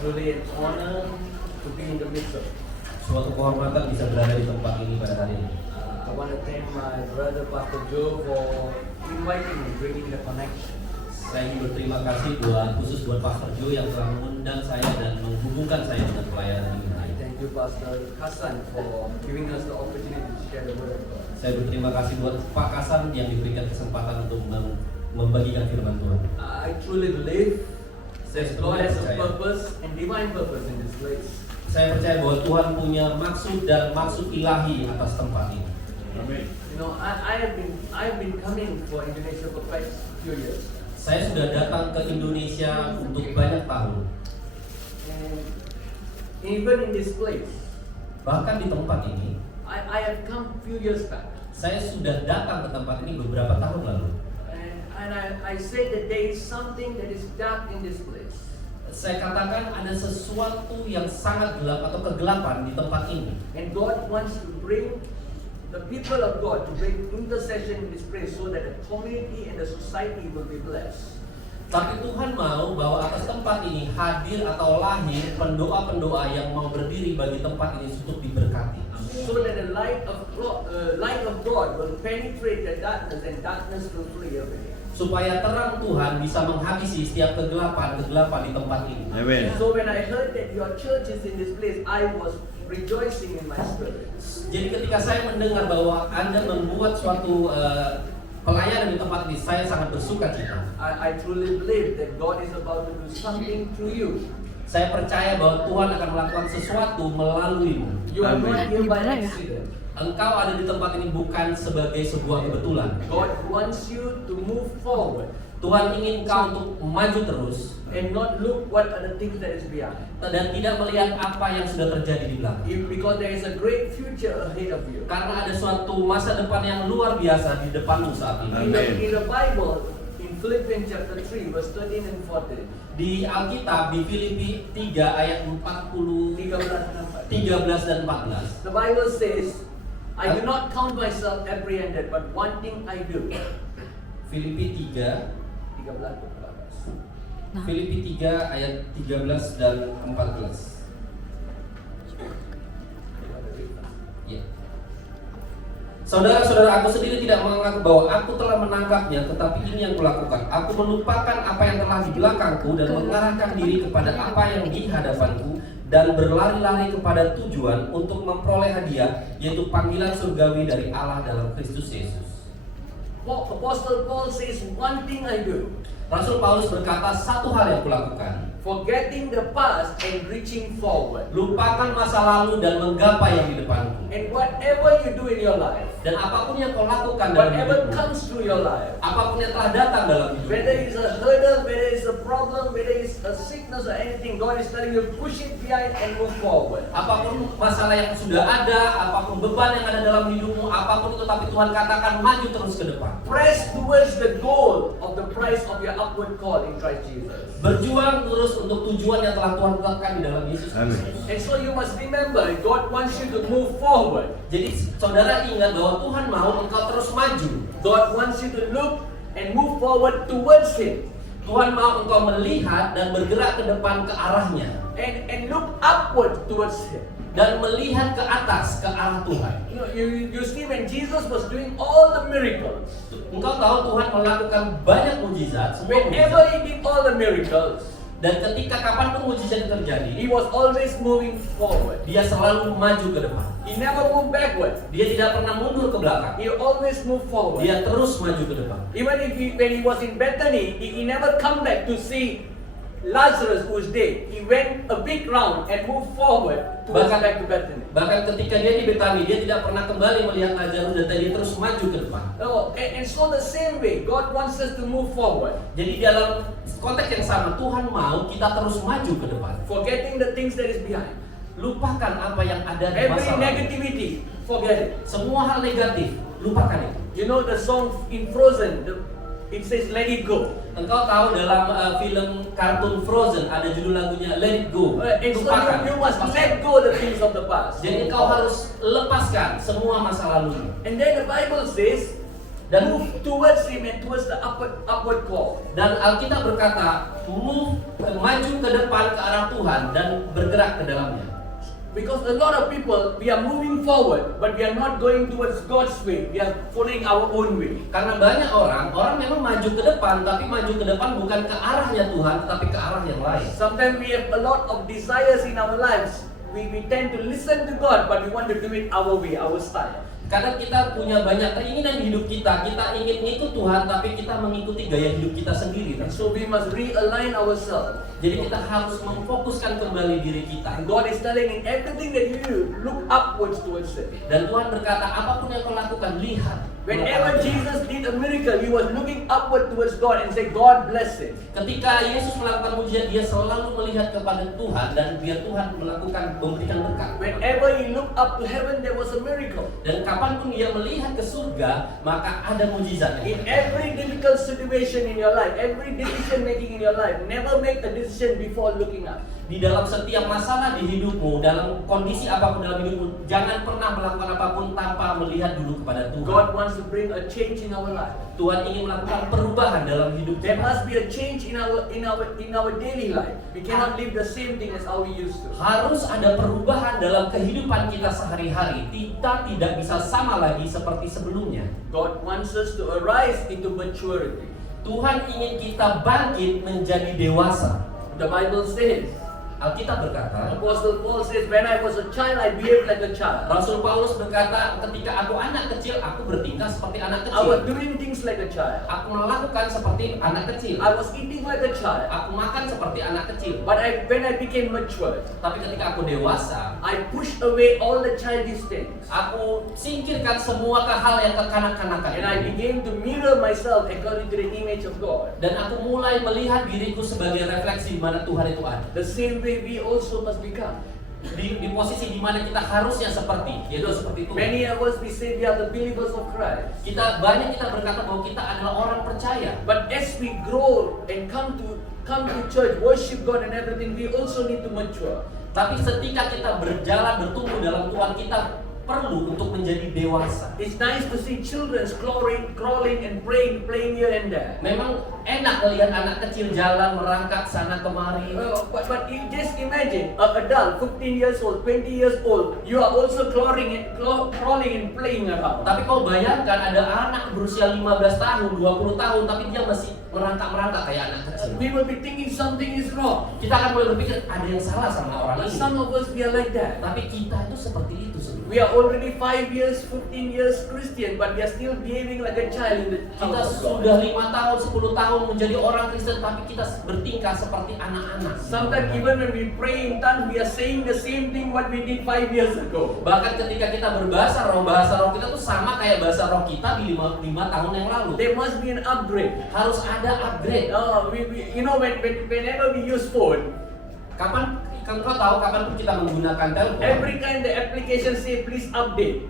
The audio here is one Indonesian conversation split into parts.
truly an honor to be in the midst of. Suatu kehormatan bisa berada di tempat ini pada hari ini. I want to thank my brother Pastor Joe for inviting me, bringing the connection. Saya ingin berterima kasih khusus buat Pastor Joe yang telah mengundang saya dan menghubungkan saya dengan pelayanan ini. Thank you, Pastor Hassan, for giving us the opportunity to share the word of God. Saya berterima kasih buat Pak Kasan yang diberikan kesempatan untuk membagikan firman Tuhan. I truly believe that God has a percaya. purpose and divine purpose in this place. Saya percaya bahwa Tuhan punya maksud dan maksud ilahi atas tempat ini. Amen. You know, I've been coming for Indonesia for quite a few years. Saya sudah datang ke Indonesia untuk banyak tahun. And even in this place, Bahkan di tempat ini, I have come a few years back. saya sudah datang ke tempat ini beberapa tahun lalu. And I said that there is something that is dark in this place. Saya katakan ada sesuatu yang sangat gelap atau kegelapan di tempat ini. And God wants to bring the people of God to bring intercession in this place so that the community and the society will be blessed. Tapi Tuhan mau bahwa atas tempat ini hadir atau lahir pendoa-pendoa yang mau berdiri bagi tempat ini untuk diberkati. So that the light of God will penetrate the darkness and darkness will flee away. Supaya terang Tuhan bisa menghabisi setiap kegelapan di tempat ini. Amen. So when I heard that your church is in this place, I was rejoicing in my spirit. Jadi ketika saya mendengar bahwa Anda membuat suatu pelayanan di tempat ini, saya sangat bersuka cita. I truly believe that God is about to do something through you. Saya percaya bahwa Tuhan akan melakukan sesuatu melaluimu. You are not here by Gimana ya? accident. Engkau ada di tempat ini bukan sebagai sebuah kebetulan. God wants you to move forward Tuhan ingin kau untuk maju terus and not look what are the things that is behind. dan tidak melihat apa yang sudah terjadi di belakang. Because there is a great future ahead of you. Karena ada suatu masa depan yang luar biasa di depanmu saat ini. In the Bible, in Philippians chapter 3, verse 13 and 14, Di Alkitab di Filipi 3 ayat 13 dan 14. the Bible says, I do not count myself apprehended, but one thing I do. Filipi 3 13 ke 14. Filipi 3 ayat 13 dan 14. Ya. Saudara-saudara, aku sendiri tidak menganggap bahwa aku telah menangkapnya, tetapi ini yang kulakukan. Aku melupakan apa yang telah di belakangku dan mengarahkan diri kepada apa yang di hadapanku dan berlari-lari kepada tujuan untuk memperoleh hadiah, yaitu panggilan surgawi dari Allah dalam Kristus Yesus. Apostle Paul says, one thing I do, Rasul Paulus berkata, satu hal yang kulakukan, forgetting the past and reaching forward. lupakan masa lalu dan menggapai yang di depanku. And whatever you do in your life, Dan apapun yang kau lakukan dalam whatever hidupmu, comes through your life, apapun yang telah datang dalam whether hidupmu, it's a hurdle, whether it's a problem, whether it's a sickness or anything, God is telling you push it behind and move forward. apapun masalah yang sudah ada, apapun beban yang ada dalam hidupmu, apapun itu, tapi Tuhan katakan maju terus ke depan. Press towards the goal of the price of your upward call in Christ Jesus. Berjuang terus untuk tujuan yang telah Tuhan tetapkan di dalam Yesus Amin. Kristus. And so you must remember, God wants you to move forward. Jadi saudara ingat bahwa Tuhan mau engkau terus maju. God wants you to look and move forward towards Him. Tuhan mau engkau melihat dan bergerak ke depan ke arahnya. And look upward towards Him. Dan melihat ke atas, ke arah Tuhan. You know, you see when Jesus was doing all the miracles, Engkau tahu Tuhan melakukan banyak mujizat, semua whenever mujizat. He did all the miracles, Dan ketika kapanpun mujizat itu terjadi, He was always moving forward. dia selalu maju ke depan. He never moved backward. Dia tidak pernah mundur ke belakang. He always moved forward. Dia terus maju ke depan. Even when he was in Bethany, he never come back to see Lazarus who was dead. He went a big round and moved forward towards back to Bethany. Bahkan ketika dia di Betani, dia tidak pernah kembali melihat Lazarus dan dia terus maju ke depan. Oh, and so the same way, God wants us to move forward, Jadi dalam konteks yang sama, Tuhan mau kita terus maju ke depan. forgetting the things that is behind. Lupakan apa yang ada di Every masa lalu. negativity, forget it. Semua hal negatif, lupakan itu. You know the song in Frozen, it says let it go. Engkau tahu dalam film kartun Frozen ada judul lagunya Let It Go. And so Lupakan. you must let go the things of the past. Jadi engkau harus lepaskan semua masa lalu. And then the Bible says, Dan move towards Him and towards the upward call. Dan Alkitab berkata, maju ke depan ke arah Tuhan dan bergerak ke dalamnya. Because a lot of people, we are moving forward, but we are not going towards God's way. We are following our own way. Karena banyak orang memang maju ke depan, tapi maju ke depan bukan ke arahnya Tuhan, tetapi ke arah yang lain. Sometimes we have a lot of desires in our lives. We tend to listen to God, but we want to do it our way, our style. Kadang kita punya banyak keinginan di hidup kita ingin ngikut Tuhan, tapi kita mengikuti gaya hidup kita sendiri. And so we must realign ourselves. Jadi kita harus memfokuskan kembali diri kita. And God is telling in everything that you do, look upwards towards Him. Dan Tuhan berkata, apapun yang kau lakukan, lihat. Whenever Jesus did a miracle, He was looking upward towards God and say, God bless Him. Ketika Yesus melakukan mujizat, dia selalu melihat kepada Tuhan dan biar Tuhan memberikan berkat. Whenever He looked up to heaven, there was a miracle. Dan kapanpun dia melihat ke surga, maka ada mujizat. In every difficult situation in your life, every decision making in your life, never make a decision before looking up. Di dalam setiap masalah di hidupmu, dalam kondisi apapun dalam hidupmu, jangan pernah melakukan apapun tanpa melihat dulu kepada Tuhan. God wants to bring a change in our life. Tuhan ingin melakukan perubahan dalam hidup There kita. must be a change in our daily life. We cannot live the same thing as how we used to. Harus ada perubahan dalam kehidupan kita sehari-hari. Kita tidak bisa sama lagi seperti sebelumnya. God wants us to arise into maturity. Tuhan ingin kita bangkit menjadi dewasa. The Bible says, Alkitab berkata, Apostle Paul says, when I was a child, I behaved like a child. Rasul Paulus berkata, ketika aku anak kecil, aku bertingkah seperti anak I was kecil. doing things like a child. Aku melakukan seperti anak kecil. I was eating like a child. Aku makan seperti anak kecil. But when I became mature, Tapi ketika aku dewasa, I pushed away all the childish things. aku singkirkan semua hal yang kekanak-kanakan. And I began to mirror myself according to the image of God. Dan aku mulai melihat diriku sebagai refleksi di mana Tuhan itu ada. The same way we also must become. Di posisi di mana kita harusnya seperti, yaitu seperti itu. Many of us, we say we are the believers of Christ. Kita berkata bahwa kita adalah orang percaya. But as we grow and come to church, worship God and everything, we also need to mature. Tapi ketika kita berjalan bertumbuh dalam Tuhan, kita perlu untuk menjadi dewasa. It's nice to see children crawling and playing here and there. Memang enak melihat anak kecil jalan merangkak sana kemari. But you just imagine an adult, 15 years old, 20 years old, you are also crawling and playing around. Tapi kau bayangkan ada anak berusia 15 tahun, 20 tahun, tapi dia masih merangkak kayak anak kecil. We will be thinking something is wrong. Kita akan mulai berpikir ada yang salah sama orang But ini. some of us, we are like that. Tapi kita itu seperti itu sebenarnya. We are already 5 years, 15 years Christian, but we are still behaving like a child in the Kita house of God. sudah 5 tahun, 10 tahun menjadi orang Kristen, tapi kita bertingkah seperti anak-anak. Sometimes even when we pray in tongues, we are saying the same thing what we did 5 years ago. Bahkan ketika kita berbahasa roh kita tuh sama kayak bahasa roh kita di 5 tahun yang lalu. There must be an upgrade. Harus ada upgrade. Whenever we use phone, Kapan kau tahu kapan kita menggunakan telepon? every time the application say please update.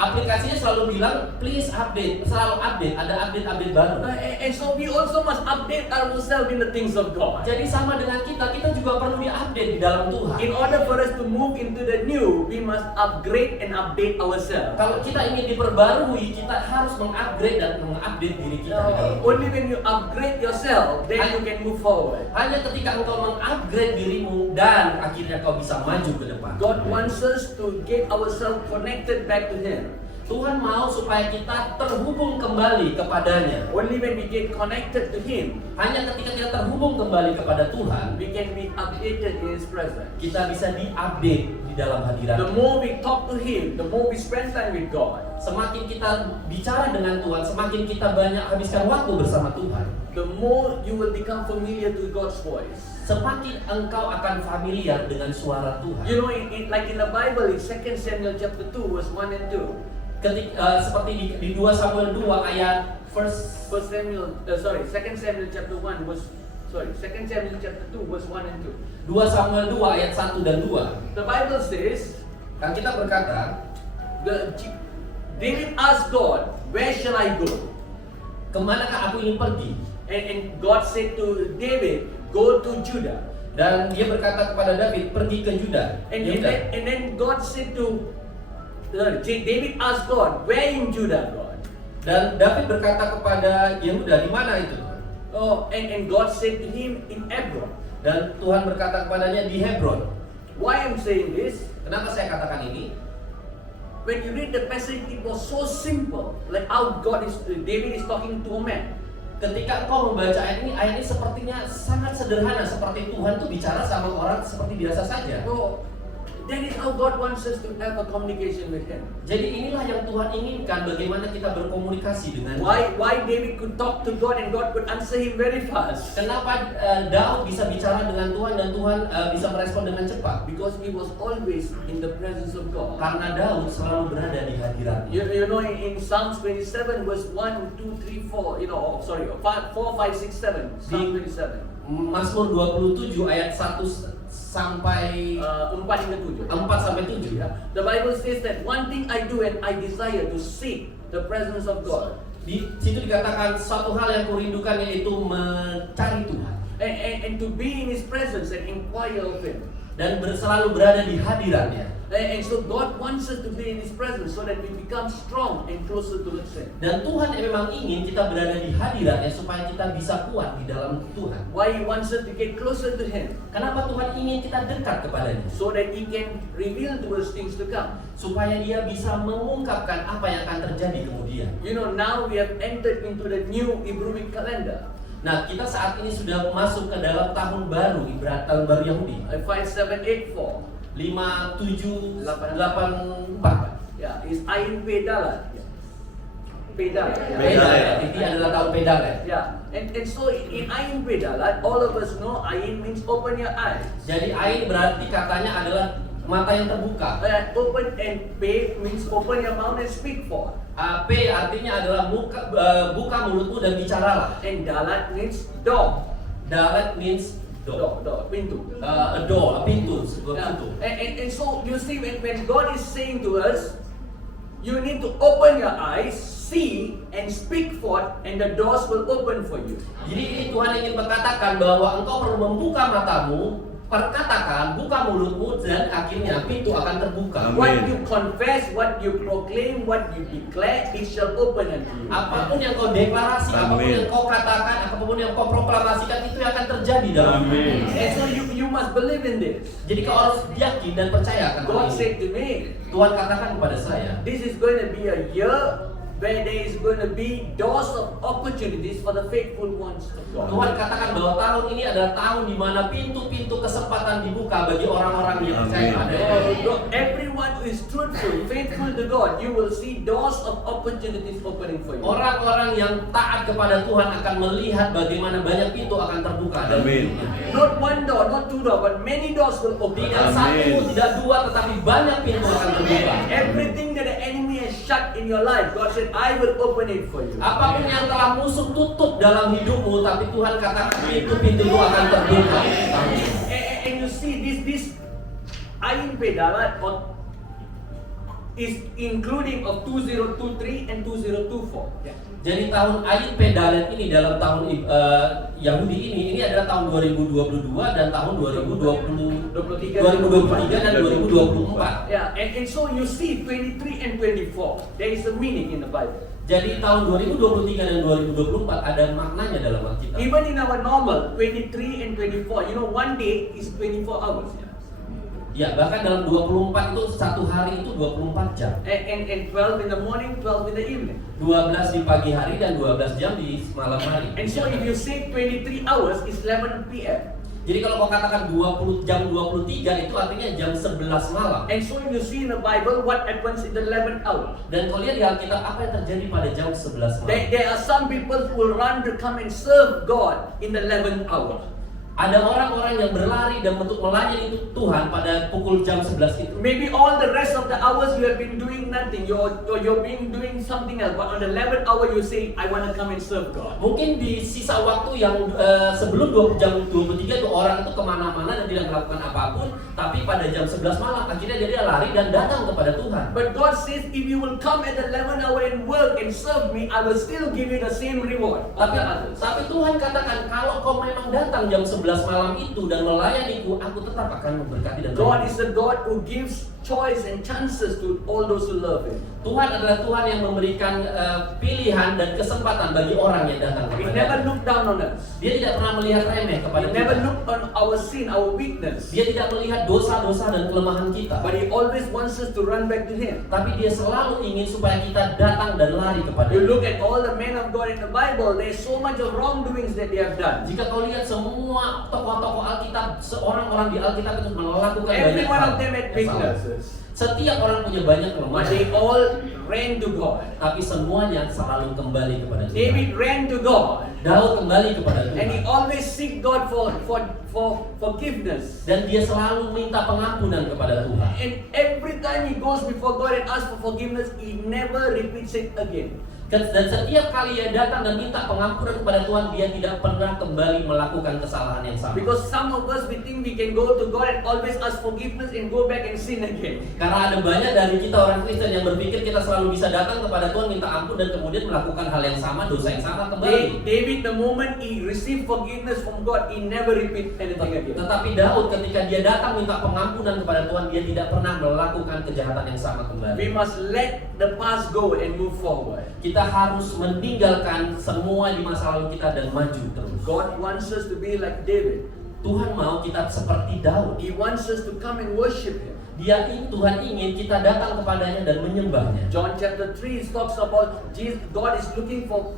Aplikasinya selalu bilang please update, selalu update, ada update baru. And so we also must update ourselves in the things of God. Jadi sama dengan kita juga perlu diupdate di dalam Tuhan. In order for us to move into the new, we must upgrade and update ourselves. Kalau kita ingin diperbarui, kita harus mengupgrade dan mengupdate diri kita. di dalam Tuhan. Only when you upgrade yourself, then you can move forward. Hanya ketika engkau mengupgrade dirimu dan akhirnya kau bisa maju ke depan. God wants us to get ourselves connected back to Him. Tuhan mau supaya kita terhubung kembali kepadanya. Only when we get connected to Him, Hanya ketika kita terhubung kembali kepada Tuhan, we can be updated in His presence. kita bisa diupdate di dalam The hadirat. more we talk to Him, the more we spend time with God, Semakin kita bicara dengan Tuhan, semakin kita banyak habiskan waktu bersama Tuhan, the more you will become familiar to God's voice. semakin engkau akan familiar dengan suara Tuhan. You know, like in the Bible, in 2 Samuel chapter 2, verse 1 and 2. Seperti di 2 Samuel 2 ayat 2 Samuel chapter 1 verse 2 Samuel chapter 2 verse 1 and 2. 2 Samuel 2 ayat 1 dan 2. The Bible says, Dan kita berkata, David asked God, where shall I go? kemanakah aku ingin pergi? And God said to David, go to Judah. Dan dia berkata kepada David, pergi ke Yuda. And Yuda. then God said to David asked God, where in Judah, God? Dan David berkata kepada Yehuda, di mana itu? Oh, and God said to him in Hebron. Dan Tuhan berkata kepadanya di Hebron. Why I'm saying this? Kenapa saya katakan ini? When you read the passage, it was so simple, like how David is talking to a man. Ketika engkau membaca ayat ini sepertinya sangat sederhana, seperti Tuhan tuh bicara sama orang seperti biasa saja. So that is how God wants us to have a communication with Him. Jadi inilah yang Tuhan inginkan, bagaimana kita berkomunikasi dengan Why David could talk to God and God could answer him very fast? Kenapa Daud bisa bicara dengan Tuhan dan Tuhan bisa merespon dengan cepat? Because he was always in the presence of God. Karena Daud selalu berada di hadiratnya. You know, in Psalms 27 verse 1, 2, 3, 4, 4, 5, 6, 7, Psalm 27. Mazmur 27 ayat 1 sampai 4 hingga 7. 4 sampai 7 ya. The Bible says that one thing I do and I desire to seek the presence of God. Di situ dikatakan satu hal yang kurindukan yaitu mencari Tuhan And to be in His presence and inquire of Him. dan selalu berada di hadiratnya. And so God wants us to be in His presence so that we become strong and closer to Him. Dan Tuhan memang ingin kita berada di hadiratnya supaya kita bisa kuat di dalam Tuhan. Why He wants us to get closer to Him? Kenapa Tuhan ingin kita dekat kepadanya? So that He can reveal to us things to come. Supaya Dia bisa mengungkapkan apa yang akan terjadi kemudian. You know, now we have entered into the new Hebrew calendar. Nah, kita saat ini sudah masuk ke dalam tahun baru, tahun baru Yahudi. 5784. 5784. Yeah, it's Ayin Pedalat. Pedalat. Pedalet. Ini adalah tahun Pedalet. Yeah, and so in Ayin Pedalat, all of us know Ayin means open your eyes. Jadi Ain berarti katanya adalah mata yang terbuka. Open and Pe means open your mouth and speak forth. P artinya adalah buka mulutmu dan bicaralah. And Dalat means door. Dalet means door. Door, pintu. A door, a pintu, sebuah Yeah. pintu. And so you see when God is saying to us, you need to open your eyes, see and speak forth, and the doors will open for you. Jadi ini Tuhan ingin mengatakan bahwa engkau perlu membuka matamu, perkatakan, buka mulutmu, dan akhirnya pintu akan terbuka. What you confess, what you proclaim, what you declare, it shall open unto you. Apapun yang kau deklarasi, apapun yang kau katakan, apapun yang kau proklamasikan, itu yang akan terjadi dalam hidup. And so you must believe in this. Jadi kau harus yakin dan percaya akan hal God ini. said to me, Tuhan katakan kepada saya, this is going to be a year where there is going to be doors of opportunities for the faithful ones of God. Tuhan katakan bahwa tahun ini adalah tahun di mana pintu-pintu kesempatan dibuka bagi orang-orang yang percaya pada Everyone who is truthful, faithful to God, you will see doors of opportunities opening for you. Orang-orang yang taat kepada Tuhan akan melihat bagaimana banyak pintu akan terbuka. Amin. Not one door, not two doors, but many doors will open. Tidak satu, tidak dua, tetapi banyak pintu akan terbuka. Everything that the enemy has shut in your life, God said, I will open it for you. Apapun yang telah musuh tutup dalam hidupmu, tapi Tuhan katakan pintu-pintu itu akan terbuka. And you see this Ayin Pedalat is including of 2023 and 2024. Jadi tahun Ayin Pedalet ini dalam tahun Yahudi ini adalah tahun 2022 dan tahun 2023 dan 2024. Yeah, and so you see 23 and 24. There is a meaning in the Bible. Jadi tahun 2023 dan 2024 ada maknanya dalam Alkitab. Even in our normal 23 and 24, you know, one day is 24 hours. Ya, bahkan dalam 24 itu satu hari itu 24 jam. And 12 in the morning, 12 in the evening. 12 di pagi hari dan 12 jam di malam hari. And so if you say 23 hours, it's 11 p.m. Jadi kalau kau katakan 20 jam 23 itu artinya jam 11 malam. And so if you see in the Bible what happens in the 11th hour. Dan kau lihat di Alkitab apa yang terjadi pada jam 11 malam. There are some people who will run to come and serve God in the 11th hour. Ada orang-orang yang berlari dan untuk melayani Tuhan pada pukul jam 11 itu. Maybe all the rest of the hours you have been doing nothing. You're been doing something else. But on the 11th hour you say, I want to come and serve God. Mungkin di sisa waktu yang sebelum jam 23 itu orang itu kemana-mana dan tidak melakukan apapun. Tapi pada jam 11 malam akhirnya dia lari dan datang kepada Tuhan. But God says, if you will come at the 11th hour and work and serve me, I will still give you the same reward. Tapi Tuhan katakan, kalau kau memang datang jam 11 malam itu dan melayaniku, aku tetap akan memberkati dan God is the God who gives choice and chances to all those who love Him. Tuhan adalah Tuhan yang memberikan pilihan dan kesempatan bagi orang yang datang He kepada never Dia. looked down on us. Dia tidak pernah melihat remeh kepada He never kita. looked on our sin, our weakness. Dia tidak melihat dosa-dosa dan kelemahan kita. But He always wants us to run back to Him. Tapi Dia selalu ingin supaya kita datang dan lari kepada You Dia. look at all the men of God in the Bible, there's so much of wrongdoings that they have done. Jika kau lihat semua tokoh-tokoh Alkitab, seorang-orang di Alkitab itu melakukan Every banyak one hal of them had yang salah. weaknesses. Setiap orang punya banyak But kelemahan, they all ran to God. tapi semuanya selalu kembali kepada Tuhan. David ran to God. Daud kembali kepada And he Tuhan. always seek God for forgiveness. Dan dia selalu minta pengampunan kepada Tuhan. And every time he goes before God and asks for forgiveness, he never repeats it again. Dan setiap kali dia datang dan minta pengampunan kepada Tuhan, dia tidak pernah kembali melakukan kesalahan yang sama. Because some of us, we think we can go to God and always ask forgiveness and go back and sin again. Karena ada banyak dari kita orang Kristen yang berpikir kita selalu bisa datang kepada Tuhan, minta ampun, dan kemudian melakukan hal yang sama, dosa yang sama kembali. David, the moment he received forgiveness from God, he never repeat anything again. Tetapi Daud ketika dia datang minta pengampunan kepada Tuhan, dia tidak pernah melakukan kejahatan yang sama We kembali. must let the past go and move forward. Kita harus meninggalkan semua di masa lalu kita dan maju terus. God wants us to be like David. Tuhan mau kita seperti Daud. He wants us to come and worship Him. Tuhan ingin kita datang kepadanya dan menyembahnya. John chapter 3 talks about Jesus. God is looking for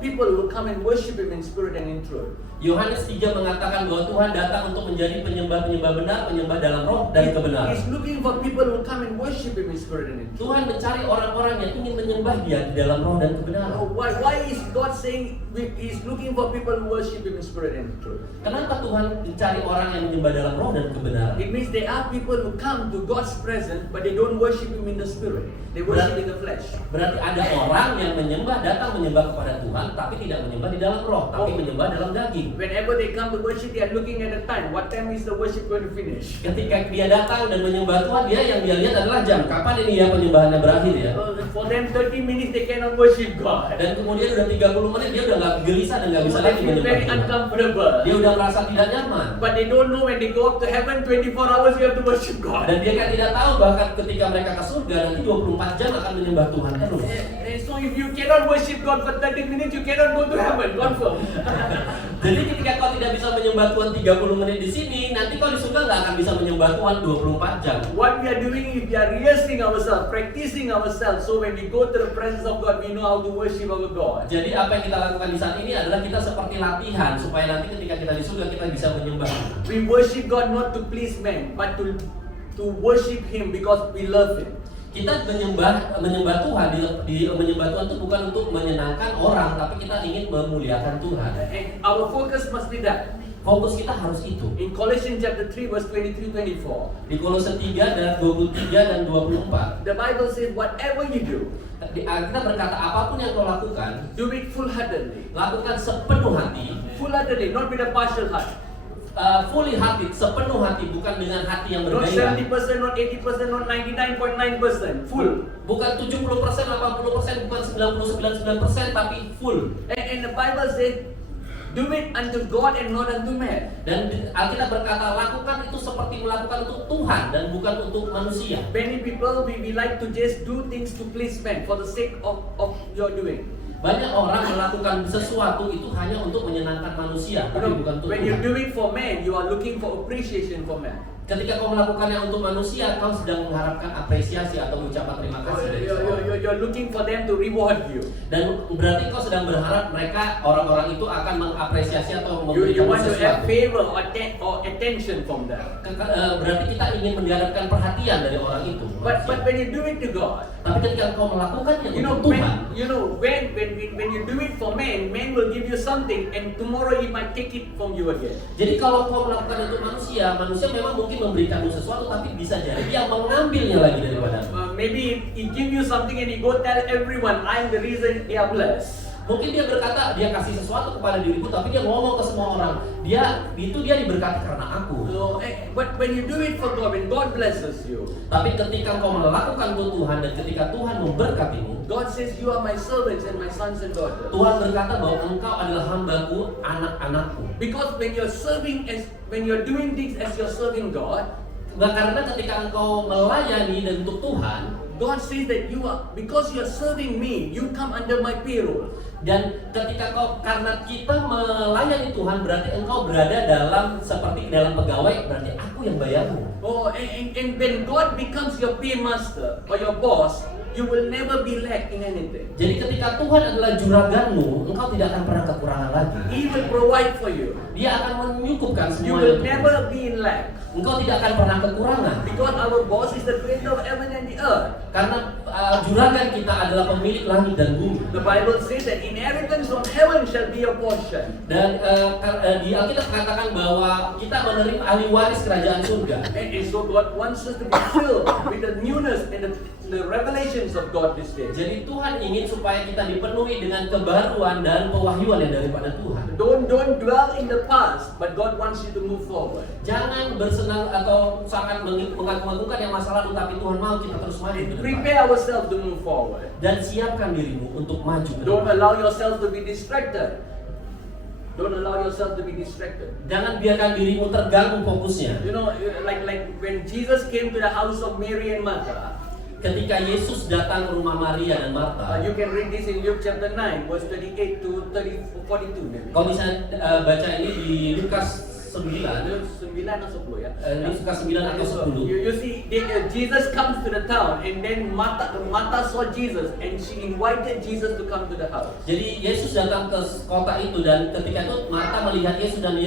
people who come and worship Him in spirit and in truth. Yohanes 3 mengatakan bahwa Tuhan datang untuk menjadi penyembah-penyembah benar, penyembah dalam roh dan kebenaran. He's looking for people who come and worship Him in spirit and in truth. Tuhan mencari orang-orang yang ingin menyembah Dia di dalam roh dan kebenaran. Why is God saying He's looking for people who worship Him in spirit and in truth? Kenapa Tuhan mencari orang yang menyembah dalam roh dan kebenaran? It means there are people who come to God's presence, but they don't worship Him in the spirit. They worship in the flesh. Berarti ada orang yang datang menyembah kepada Tuhan, tapi tidak menyembah di dalam roh, tapi menyembah dalam daging. Whenever they come to worship, they are looking at the time. What time is the worship going to finish? Ketika dia datang dan menyembah Tuhan, yang dia lihat adalah jam. Kapan ini ya penyembahannya berakhir ya? For them, 30 minutes they cannot worship God. Dan kemudian udah 30 menit dia udah nggak gelisah dan nggak bisa They lagi feel menyembah very Tuhan. uncomfortable. Dia udah merasa tidak nyaman. But they don't know when they go up to heaven, 24 hours you have to worship God. Dan dia kan tidak tahu bahkan ketika mereka ke surga nanti 24 jam akan menyembah Tuhan terus. So if you cannot worship God for 30 minutes, you cannot go to heaven. Confirm. Jadi ketika kau tidak bisa menyembah Tuhan 30 menit di sini, nanti kau di surga nggak akan bisa menyembah Tuhan 24 jam. What we are doing is we are rehearsing ourselves, practicing ourselves. So when we go to the presence of God, we know how to worship our God. Jadi apa yang kita lakukan di saat ini adalah kita seperti latihan supaya nanti ketika kita di surga kita bisa menyembah. We worship God not to please men, but to worship Him because we love Him. Kita menyembah Tuhan menyembah Tuhan itu bukan untuk menyenangkan orang, tapi kita ingin memuliakan Tuhan. And our focus must be that. Fokus kita harus itu. In Colossians chapter 3 verse 23-24, Di Kolose 3 dan 23 dan 24, the Bible says whatever you do, kita berkata apapun yang kau lakukan, do it full-heartedly. lakukan sepenuh hati, Full-heartedly, not with a partial heart. fully hearted, sepenuh hati, bukan dengan hati yang Not bergairah. 70%, not 80%, not 99.9%. Full. Bukan 70%, 80%, bukan 99%, tapi full. And the Bible says, do it unto God and not unto man. Dan Alkitab berkata, lakukan itu seperti melakukan untuk Tuhan dan bukan untuk manusia. Many people, we like to just do things to please men for the sake of your doing. Banyak orang melakukan sesuatu itu hanya untuk menyenangkan manusia, You tapi know, bukan untuk when you Tuhan. do it for men, you are looking for appreciation from men. Ketika kau melakukannya untuk manusia, kau sedang mengharapkan apresiasi atau ucapan terima kasih dari seorang. You're looking for them to reward you. Dan berarti kau sedang berharap mereka, orang-orang itu akan mengapresiasi atau You memberikan want to have sesuatu. favor or attention from them. Berarti kita ingin mendapatkan perhatian dari orang itu. But when you do it to God, Tapi ketika kau melakukannya you know untuk Tuhan, when you do it for men will give you something, and tomorrow he might take it from you again. jadi kalau kau melakukan untuk manusia memang mungkin memberikanmu sesuatu, tapi bisa jadi dia mengambilnya lagi daripadamu. Maybe he give you something and he go tell everyone, I'm the reason they are blessed. Mungkin dia berkata, dia kasih sesuatu kepada diriku, tapi dia ngomong ke semua orang, dia diberkati karena aku. So, but when you do it for God, when God blesses you, Tapi ketika kau melakukan untuk Tuhan dan ketika Tuhan memberkatimu, God says you are my servants and my sons and daughters. Tuhan berkata bahwa engkau adalah hambaku, anak-anakku. Because when you're doing things as you're serving God, Karena ketika engkau melayani dan untuk Tuhan, God says that because you are serving me, you come under my payroll. dan ketika karena kita melayani Tuhan berarti engkau berada seperti dalam pegawai, berarti aku yang bayarmu. Oh, and when God becomes your paymaster or your boss, you will never be lack in anything. Jadi ketika Tuhan adalah juraganmu, engkau tidak akan pernah kekurangan lagi. He will provide for you. Dia akan menyukupkan You semuanya. will untukmu. never be in lack. Engkau tidak akan pernah kekurangan. Because our boss is the creator of heaven and the earth. Karena juragan kita adalah pemilik langit dan bumi. The Bible says that inheritance from heaven shall be your portion. Dan di Alkitab katakan bahwa kita menerima ahli waris kerajaan surga. And so God wants us to be filled with the newness and the revelations of God this day. Jadi Tuhan ingin supaya kita dipenuhi dengan kebaruan dan pewahyuan yang daripada Tuhan. Don't dwell in the past, but God wants you to move forward. Jangan bersenang atau sangat mengagung-agungkan yang masa lalu, tapi Tuhan mau kita terus maju ke depan. Prepare ourselves to move forward. Dan siapkan dirimu untuk maju ke Don't depan. allow yourself to be distracted. Don't allow yourself to be distracted. Jangan biarkan dirimu terganggu fokusnya. You know, like when Jesus came to the house of Mary and Martha, Ketika Yesus datang ke rumah Maria dan Marta, you can read this in Luke chapter 9, verse 38 to 42 maybe. kau bisa baca ini di Lukas 9, 9 atau 10 ya. Lukas 9 atau 10. You see, Jesus comes to the town, and then Martha saw Jesus, and she invited Jesus to come to the house. Jadi Yesus datang ke kota itu, dan ketika itu Marta melihat Yesus dan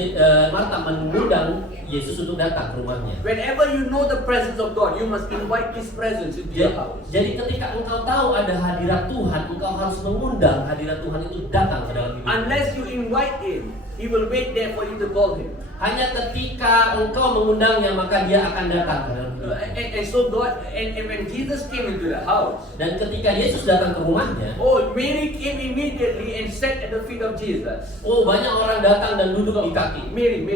Marta mengundang Yesus untuk datang ke rumahnya. Whenever you know the presence of God, you must invite His presence into your house. Jadi ketika engkau tahu ada hadirat Tuhan, engkau harus mengundang hadirat Tuhan itu datang ke dalam hidup. Unless you invite Him, He will wait there for you to call Him. Hanya ketika engkau mengundangnya, maka dia akan datang ke dalam hidup. And so God, and when Jesus came into the house, Dan ketika Yesus datang ke rumahnya, Mary came immediately and sat at the feet of Jesus. banyak orang datang dan duduk di kaki. Mary.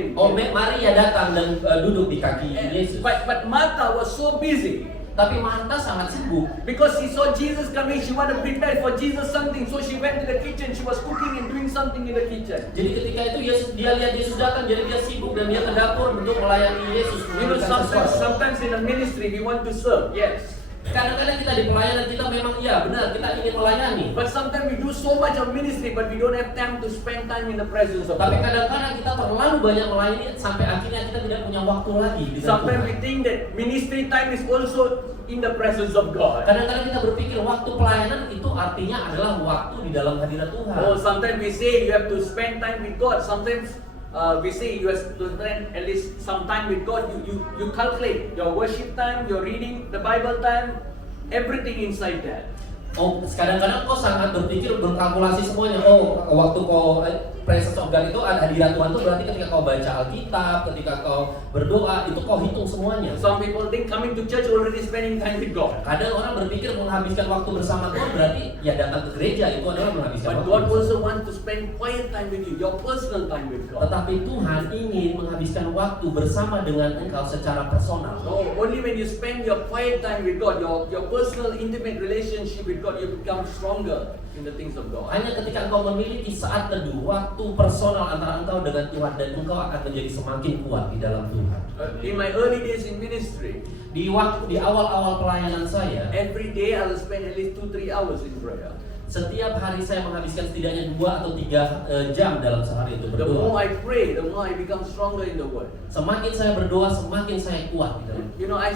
Maria datang dan duduk di kaki Yesus. But Martha was so busy. Tapi Marta sangat sibuk. Because she saw Jesus coming, she wanted to prepare for Jesus something, so she went to the kitchen. She was cooking and doing something in the kitchen. Jadi ketika itu dia lihat Yesus datang, jadi dia sibuk dan dia ke dapur untuk melayani Yesus. You know, sometimes in the ministry we want to serve, yes. Kadang-kadang kita di pelayanan kita memang benar kita ingin melayani. But sometimes we do so much of ministry, but we don't have time to spend time in the presence of Tapi God. kadang-kadang kita terlalu banyak melayani sampai akhirnya kita tidak punya waktu lagi di dalam Sometimes we Tuhan. think that ministry time is also in the presence of God. Kadang-kadang kita berpikir waktu pelayanan itu artinya adalah waktu di dalam hadirat Tuhan. Sometimes we say you have to spend time with God. Sometimes we say you have to spend at least some time with God. You calculate your worship time, your reading the Bible time, everything inside that. Kadang-kadang kau sangat berkalkulasi semuanya. Waktu kau presence of God itu ada hadirat Tuhan itu berarti ketika kau baca Alkitab, ketika kau berdoa, itu kau hitung semuanya. Some people think coming to church already spending time with God. Kadang orang berpikir menghabiskan waktu bersama Tuhan berarti datang ke gereja itu adalah menghabiskan But waktu. God also wants to spend quiet time with you, your personal time with God. Tetapi Tuhan ingin menghabiskan waktu bersama dengan engkau secara personal. Only when you spend your quiet time with God, your personal intimate relationship with God, you become stronger in the things of God. Hanya ketika engkau memiliki saat teduh, waktu personal antara engkau dengan Tuhan, dan engkau akan menjadi semakin kuat di dalam Tuhan. In my early days in ministry, Di awal-awal pelayanan saya, every day I will spend at least 2-3 hours in prayer. setiap hari saya menghabiskan setidaknya 2 atau 3 jam dalam sehari itu The more berdoa. I pray, the more I become stronger in the Word. Semakin saya berdoa, semakin saya kuat di dalam. You know, I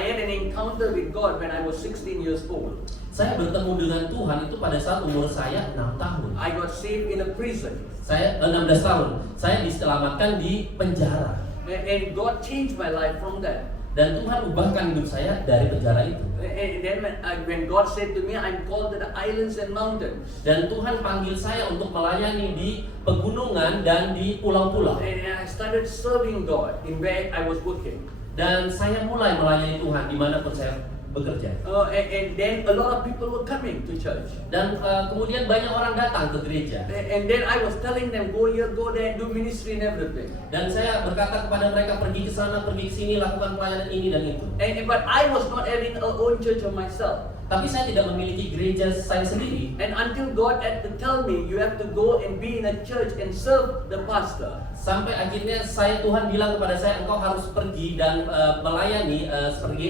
had an encounter with God when I was 16 years old. Saya bertemu dengan Tuhan itu pada saat umur saya 6 tahun. I got saved in a prison. Saya 16 tahun. Saya diselamatkan di penjara. And God changed my life from that. Dan Tuhan ubahkan hidup saya dari penjara itu. And then when God said to me, I'm called to the islands and mountains. Dan Tuhan panggil saya untuk melayani di pegunungan dan di pulau-pulau. And I started serving God in where I was working. Dan saya mulai melayani Tuhan dimanapun saya bekerja. And then a lot of people were coming to church. Dan kemudian banyak orang datang ke gereja. And then I was telling them, go here, go there, do ministry and everything. Dan saya berkata kepada mereka, pergi ke sana, pergi ke sini, lakukan pelayanan ini dan itu. But I was not having a own church of myself. Tapi saya tidak memiliki gereja saya sendiri. And until God had to tell me, you have to go and be in a church and serve the pastor. Sampai akhirnya Tuhan bilang kepada saya, engkau harus pergi dan melayani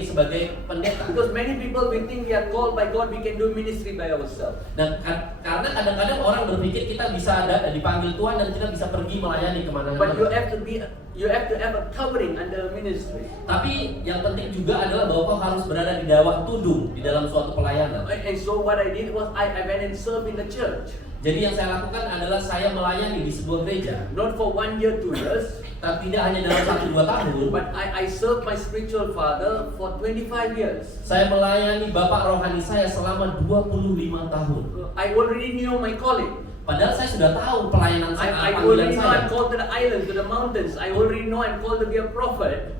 sebagai pendeta. Because many people we think we are called by God, we can do ministry by ourselves. Dan karena kadang-kadang orang berpikir kita bisa dipanggil Tuhan dan kita bisa pergi melayani kemana-mana. But you have to have a covering under a ministry. Tapi yang penting juga adalah bahwa kau harus berada di bawah tudung di dalam suatu pelayanan. And so what I did was I went and served in the church. Jadi yang saya lakukan adalah saya melayani di sebuah gereja. Not for 1 year, 2 years. Tapi tidak hanya dalam 1-2 tahun. But I served my spiritual father for 25 years. Saya melayani bapak rohani saya selama 25 tahun. I already knew my calling. Padahal saya sudah tahu pelayanan saya, I panggilan already know saya. I'm called to the islands, to the mountains. I already know I'm called to be a prophet.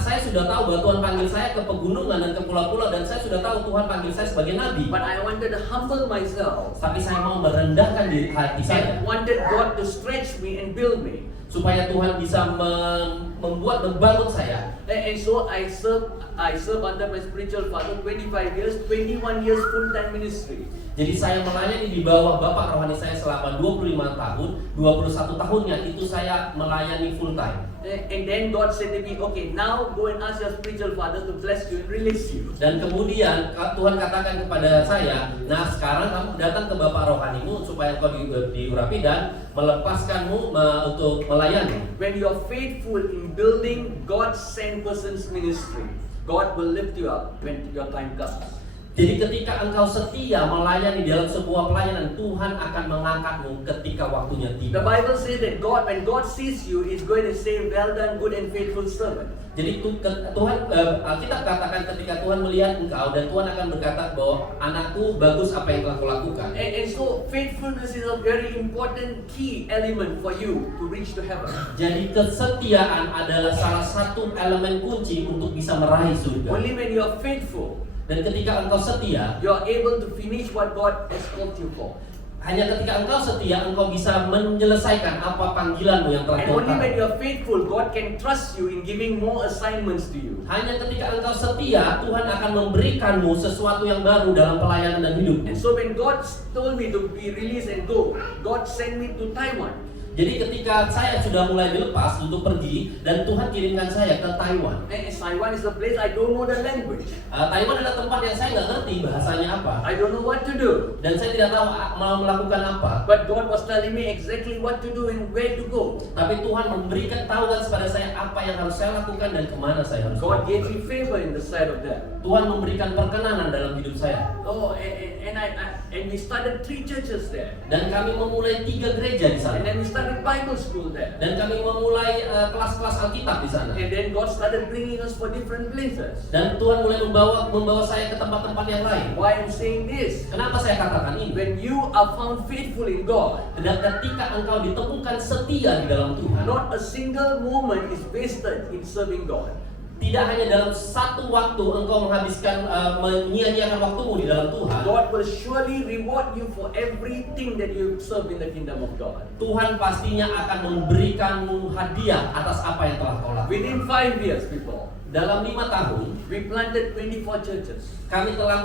Saya sudah tahu bahwa Tuhan panggil saya ke pegunungan dan ke pulau-pulau, dan saya sudah tahu Tuhan panggil saya sebagai nabi. But I wanted to humble myself. Tapi saya mau merendahkan diri hati saya. I wanted God to stretch me and build me. Supaya Tuhan bisa membangun saya. And so I served under my spiritual father 25 years, 21 years full-time ministry. Jadi saya melayani di bawah bapak rohani saya selama 25 tahun, 21 tahunnya itu saya melayani full time. And then God said to me, okay, now go and ask your spiritual father to bless you and release you. Dan kemudian Tuhan katakan kepada saya, nah sekarang kamu datang ke bapak rohanimu supaya kau diurapi dan melepaskanmu untuk melayani. When you are faithful in building God's sent person's ministry, God will lift you up when your time comes. Jadi ketika engkau setia melayani dalam sebuah pelayanan, Tuhan akan mengangkatmu ketika waktunya tiba. The Bible says that when God sees you, is going to say, well done, good and faithful servant. Jadi Tuhan, Alkitab katakan ketika Tuhan melihat engkau dan Tuhan akan berkata bahwa anakku bagus apa yang telah kau lakukan. And so faithfulness is a very important key element for you to reach to heaven. Jadi kesetiaan adalah salah satu elemen kunci untuk bisa meraih surga. Only when you are faithful, dan ketika engkau setia, you are able to finish what God has called you for. Hanya ketika engkau setia, engkau bisa menyelesaikan apa panggilanmu yang telah And Tuhan only when taruh. you are faithful, God can trust you in giving more assignments to you. Hanya ketika engkau setia, Tuhan akan memberikanmu sesuatu yang baru dalam pelayanan dan hidupmu. And so when God told me to be released and go, God sent me to Taiwan. Jadi ketika saya sudah mulai dilepas untuk pergi dan Tuhan kirimkan saya ke Taiwan. And Taiwan is a place I don't know the language. Taiwan adalah tempat yang saya nggak ngerti bahasanya apa. I don't know what to do. Dan saya tidak tahu mau melakukan apa. But God was telling me exactly what to do and where to go. Tapi Tuhan memberikan tahuan kepada saya apa yang harus saya lakukan dan kemana saya harus. God gave me favor in the sight of that. Tuhan memberikan perkenanan dalam hidup saya. Oh, and we started 3 churches there. Dan kami memulai 3 gereja di sana. And then we started Bible school there. Dan kami memulai kelas-kelas Alkitab di sana. And then God started bringing us for different places. Dan Tuhan mulai membawa saya ke tempat-tempat yang lain. Why I'm saying this? Kenapa saya katakan ini? When you are found faithful in God, Dan ketika engkau ditemukan setia di dalam Tuhan, not a single moment is wasted in serving God. tidak hanya dalam satu waktu engkau menghabiskan menyia-nyiakan waktumu di dalam Tuhan. God will surely reward you for everything that you serve in the kingdom of God. Tuhan pastinya akan memberikanmu hadiah atas apa yang telah kau lakukan. Within 5 years, people, Dalam 5 tahun, we planted 24 churches. kami telah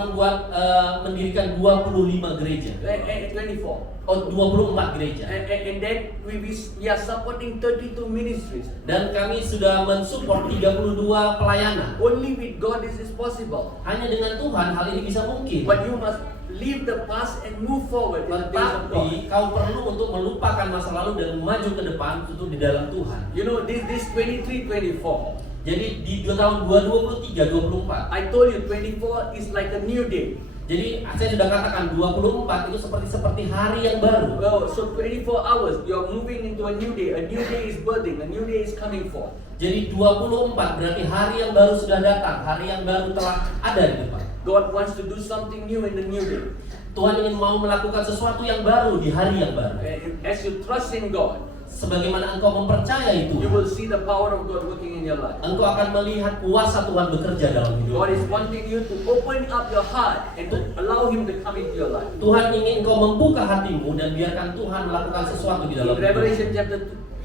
mendirikan 25 gereja. 24. Oh, 24 gereja. And then we are supporting 32 ministries. Dan kami sudah mensupport 32 pelayanan. Only with God this is possible. Hanya dengan Tuhan hal ini bisa mungkin. But you must leave the past and move forward in the things of God. Tetapi kau perlu untuk melupakan masa lalu dan maju ke depan untuk di dalam Tuhan. You know, this 23-24. Jadi di tahun 2023-24, I told you 24 is like a new day. jadi saya sudah katakan 24 itu seperti hari yang baru. Well, so 24 hours, you're moving into a new day. A new day is birthing. A new day is coming forth. Jadi 24 berarti hari yang baru sudah datang, hari yang baru telah ada di depan. God wants to do something new in the new day. Tuhan ingin mau melakukan sesuatu yang baru di hari yang baru. As you trust in God, Sebagaimana engkau mempercayai you itu, will see the power of God working in your life. engkau akan melihat kuasa Tuhan bekerja dalam hidup. God is wanting you to open up your heart and to allow Him to come into your life. Tuhan ingin engkau membuka hatimu dan biarkan Tuhan melakukan sesuatu di dalam In hidup. Revelation chapter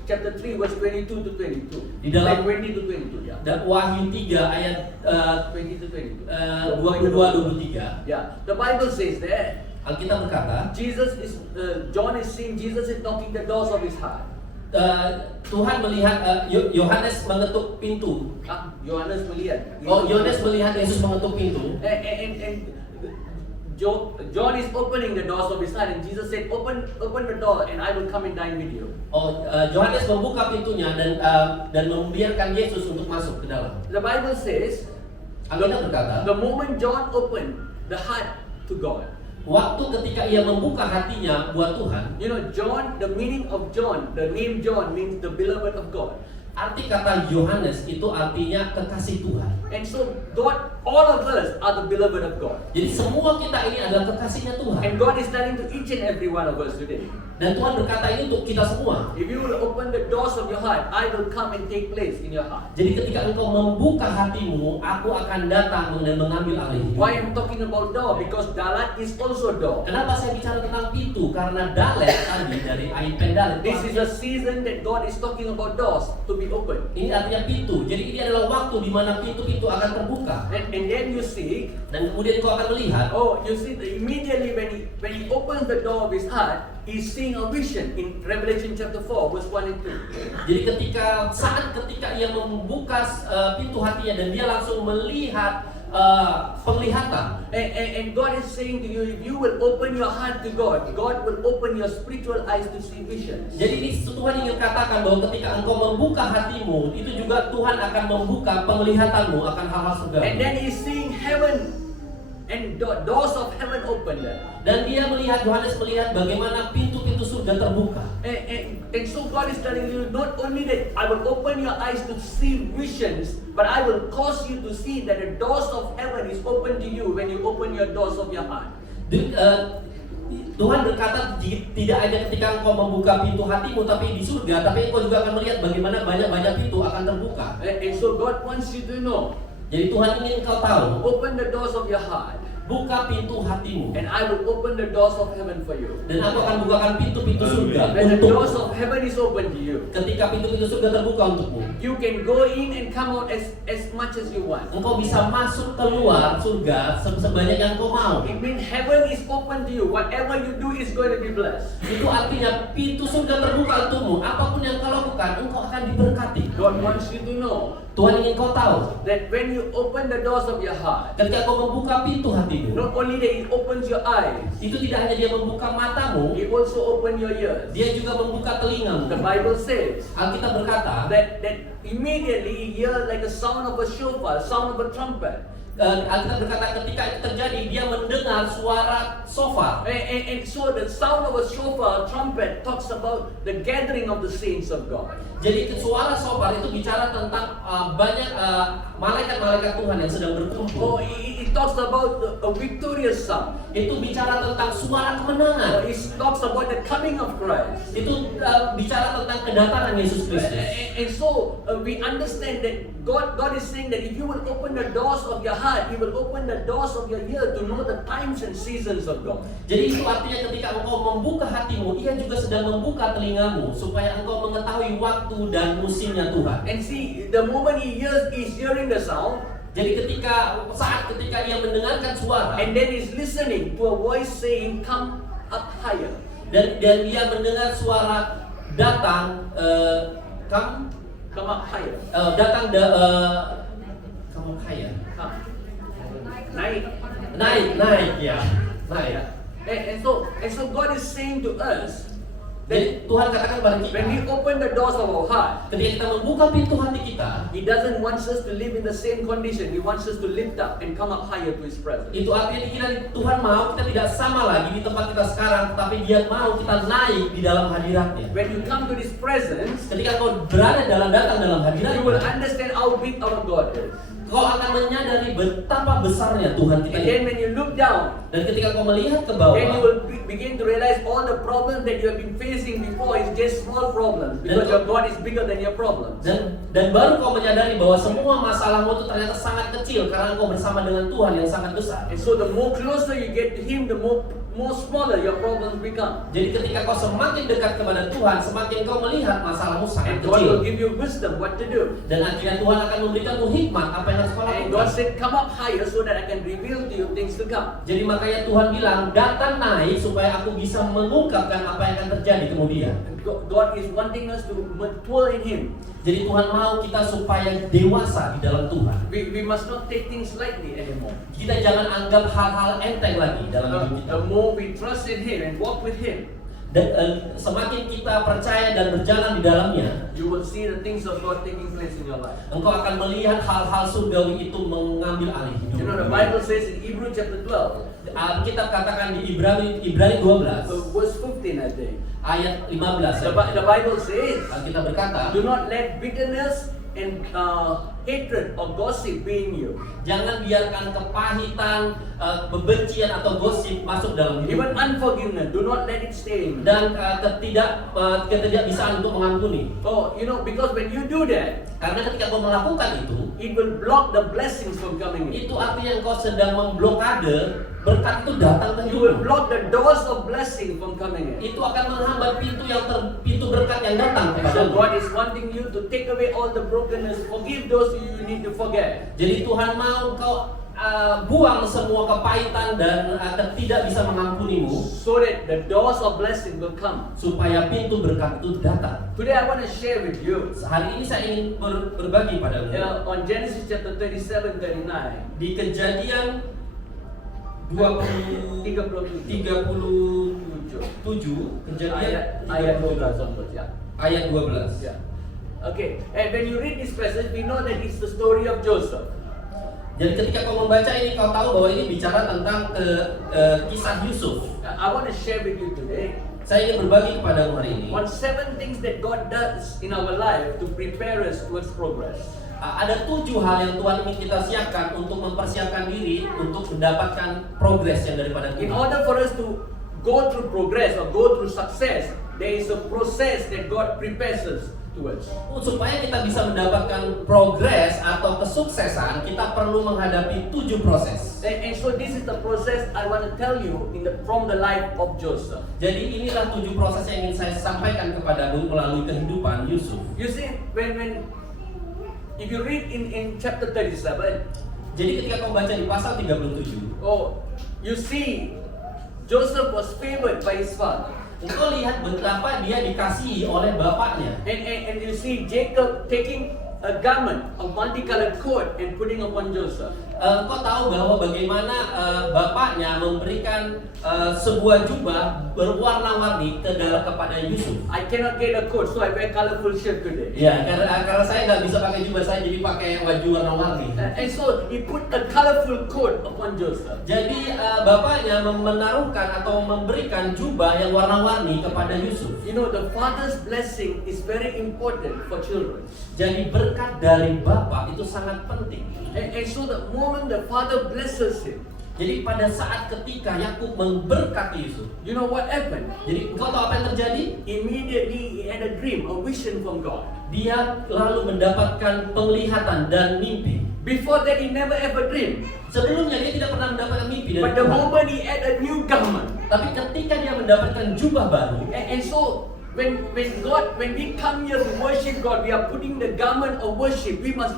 chapter 3 verse 22 to 22. Di dalam- 20 to 22, yeah. Dan Wahyu 3 ayat 20 to 22. 22-23, Yeah. The Bible says that Alkitab berkata, John is seeing Jesus is knocking the doors of his heart. Tuhan melihat Yohanes mengetuk pintu. Yohanes melihat. Yohanes melihat Yesus mengetuk pintu. And John is opening the doors of his heart, and Jesus said, open the door and I will come and dine with you. Yohanes membuka pintunya dan membiarkan Yesus untuk masuk ke dalam. The Bible says, Alkitab berkata, the moment John opened the heart to God, waktu ketika ia membuka hatinya buat Tuhan, you know, John, the meaning of John, the name John means the beloved of God. arti kata Yohanes itu artinya kekasih Tuhan. And so God, all of us are the beloved of God. Jadi semua kita ini adalah kekasihnya Tuhan. And God is telling to each and every one of us today, Dan Tuhan berkata ini untuk kita semua. if you will open the doors of your heart, I will come and take place in your heart. Jadi ketika engkau membuka hatimu, aku akan datang dan mengambil alih hidup. Why I'm talking about door? Because dalat is also door. Kenapa saya bicara tentang pintu? Karena dalet tadi dari Aipen dalet. This is a season that God is talking about doors to be open. Ini artinya pintu. Jadi ini adalah waktu di mana pintu-pintu akan terbuka. And then you see, Dan kemudian kau akan melihat, you see that immediately when he opens the door of his heart, he's seeing a vision in Revelation chapter 4 verse 1 and 2. jadi ketika ia membuka pintu hatinya dan dia langsung melihat penglihatan. And God is saying to you, if you will open your heart to God, God will open your spiritual eyes to see visions. Jadi ini Tuhan ingin katakan bahwa ketika engkau membuka hatimu, itu juga Tuhan akan membuka penglihatanmu akan hal-hal surga. And then he's seeing heaven and doors of heaven open there. Dan dia melihat, Yohanes melihat bagaimana pintu-pintu surga terbuka. And so God is telling you, not only that I will open your eyes to see visions, but I will cause you to see that the doors of heaven is open to you when you open your doors of your heart. Tuhan berkata tidak hanya ketika engkau membuka pintu hatimu tapi di surga, tapi engkau juga akan melihat bagaimana banyak-banyak pintu akan terbuka. And so God wants you to know, Jadi Tuhan ingin engkau tahu, open the doors of your heart, buka pintu hatimu, and I will open the doors of heaven for you. dan aku akan bukakan pintu-pintu surga When the doors untukmu. of heaven is open to you, Ketika pintu-pintu surga terbuka untukmu, you can go in and come out as much as you want. engkau bisa masuk keluar surga sebanyak yang engkau mau. It means heaven is open to you. Whatever you do is going to be blessed. Itu artinya pintu surga terbuka untukmu. Apapun yang kau lakukan, engkau akan diberkati. God wants you to know Tuhan ingin kau tahu, that when you open the doors of your heart, ketika kau membuka pintu hatimu, not only that it opens your eyes, itu tidak hanya dia membuka matamu, it also opens your ears. dia juga membuka telingamu. The Bible says Alkitab berkata, that immediately you hear like a sound of a shofar, sound of a trumpet. Alkitab berkata ketika itu terjadi, dia mendengar suara shofar. And so the sound of a shofar, trumpet, talks about the gathering of the saints of God. Jadi suara shofar itu bicara tentang banyak malaikat-malaikat Tuhan yang sedang berkumpul. It talks about a victorious sound. Itu bicara tentang suara kemenangan. It talks about the coming of Christ. Itu bicara tentang kedatangan Yesus Kristus. And so we understand that God is saying that if you will open the doors of your heart, He will open the doors of your ear to know the times and seasons of God. Jadi itu artinya ketika engkau membuka hatimu, Ia juga sedang membuka telingamu supaya engkau mengetahui waktu dan musimnya Tuhan. And see, the moment he's hearing the sound, Jadi ketika ia mendengarkan suara, and then he's listening to a voice saying, "Come up higher." dan dia mendengar suara datang, Come up higher. Kamu kaya, Come. Naik. naik ya, naik. And so God is saying to us Jadi that Tuhan katakan pada kita, when we open the doors of our heart, ketika kita membuka pintu hati kita, He doesn't want us to live in the same condition. He wants us to lift up and come up higher to His presence. itu artinya Tuhan mau kita tidak sama lagi di tempat kita sekarang, tapi Dia mau kita naik di dalam hadiratnya. When you come to His presence, Ketika kau datang dalam you will hadiratnya, understand how big our God is. kau akan menyadari betapa besarnya Tuhan kita And ini. then when you look down, Dan ketika kau melihat ke then you bawah, will begin to realize all the problems that you have been facing before is just small problems, because your God is bigger than your problems. dan baru kau menyadari bahwa semua masalahmu itu ternyata sangat kecil karena kau bersama dengan Tuhan yang sangat besar. And so the more closer you get to Him, the more more smaller your problems become. Jadi ketika kau semakin dekat kepada Tuhan, semakin kau melihat masalahmu sangat And God will kecil. give you wisdom what to do. Dan akhirnya Tuhan akan memberikanmu hikmat apa yang harus kau And God lakukan. said, come up higher so that I can reveal to you things to come. Jadi makanya Tuhan bilang, datang naik supaya aku bisa mengungkapkan apa yang akan terjadi kemudian. And God is wanting us to mature in Him. Jadi Tuhan mau kita supaya dewasa di dalam Tuhan. We must not take things lightly anymore. Kita jangan anggap hal-hal enteng lagi dalam hidup kita. The more we trust in Him and walk with Him, Dan semakin kita percaya dan berjalan di dalamnya, you will see the things of God taking place in your life. engkau akan melihat hal-hal surgawi itu mengambil alih hidup. You know, the Bible says in Hebrews chapter 12, Alkitab katakan di Ibrani 12 verse 15, I think. ayat 15. The Bible says, Alkitab berkata, do not let bitterness and hatred or gossip be in you. jangan biarkan kepahitan, kebencian atau gosip masuk dalam Even hidup. unforgiveness, do not let it stay in you. Dan ketidakbisaan untuk mengampuni. Oh, you know, because when you do that, Karena ketika kau melakukan itu, it will block the blessings from coming in. itu artinya engkau sedang memblokade berkat itu datang ke You will hidupmu. block the doors of blessing from coming in. Itu akan menghambat pintu berkat yang datang So kepadamu. God is wanting you to take away all the brokenness, forgive those you need to forget. Jadi Tuhan mau kau buang semua kepahitan dan tidak bisa mengampunimu, So that the doors of blessing will come. supaya pintu berkat itu datang. Today I want to share with you Hari ini saya ingin berbagi padamu on Genesis chapter 37, 39. di Kejadian 37 Kejadian Ayat 12 37 onwards, yeah. ayat 12. Yeah. Okay, and when you read this passage, we know that it's the story of Joseph. Jadi ketika kau membaca ini, kau tahu bahwa ini bicara tentang kisah Yusuf. I want to share with you today Saya ingin berbagi kepadamu hari ini. on 7 things that God does in our life to prepare us towards progress. Ada 7 hal yang Tuhan ingin kita siapkan untuk mempersiapkan diri untuk mendapatkan progres yang daripada In Tuhan. order for us to go through progress or go through success, there is a process that God prepares us towards. Supaya kita bisa mendapatkan progres atau kesuksesan, kita perlu menghadapi 7 proses. And so this is the process I want to tell you from the life of Joseph. Jadi inilah 7 proses yang ingin saya sampaikan kepadamu melalui kehidupan Yusuf. You see, if you read in chapter 37, Jadi ketika kau baca di pasal 37, you see Joseph was favored by his father. engkau lihat betapa dia dikasihi oleh bapaknya. And you see Jacob taking a garment, a multicolored coat, and putting upon Joseph. Kau tahu bahwa bagaimana bapaknya memberikan sebuah jubah berwarna-warni kepada Yusuf. I cannot get a coat, so I wear colorful shirt today. Ya, karena saya nggak bisa pakai jubah, saya jadi pakai baju warna-warni. And so he put a colorful coat upon Joseph. Jadi bapaknya menaruhkan atau memberikan jubah yang warna-warni kepada Yusuf. You know, the father's blessing is very important for children. Jadi berkat dari bapak itu sangat penting. And so the moment the father blesses him, Jadi pada saat ketika Yakub memberkati Yusuf, you know what happened? jadi kau tahu apa yang terjadi? Immediately he had a dream, a vision from God. Dia lalu mendapatkan penglihatan dan mimpi. Before that he never ever dreamed. Sebelumnya dia tidak pernah mendapatkan mimpi dari But the Tuhan. moment he had a new garment, Tapi ketika dia mendapatkan jubah baru, and so when we come here to worship God, we are putting the garment of worship. We must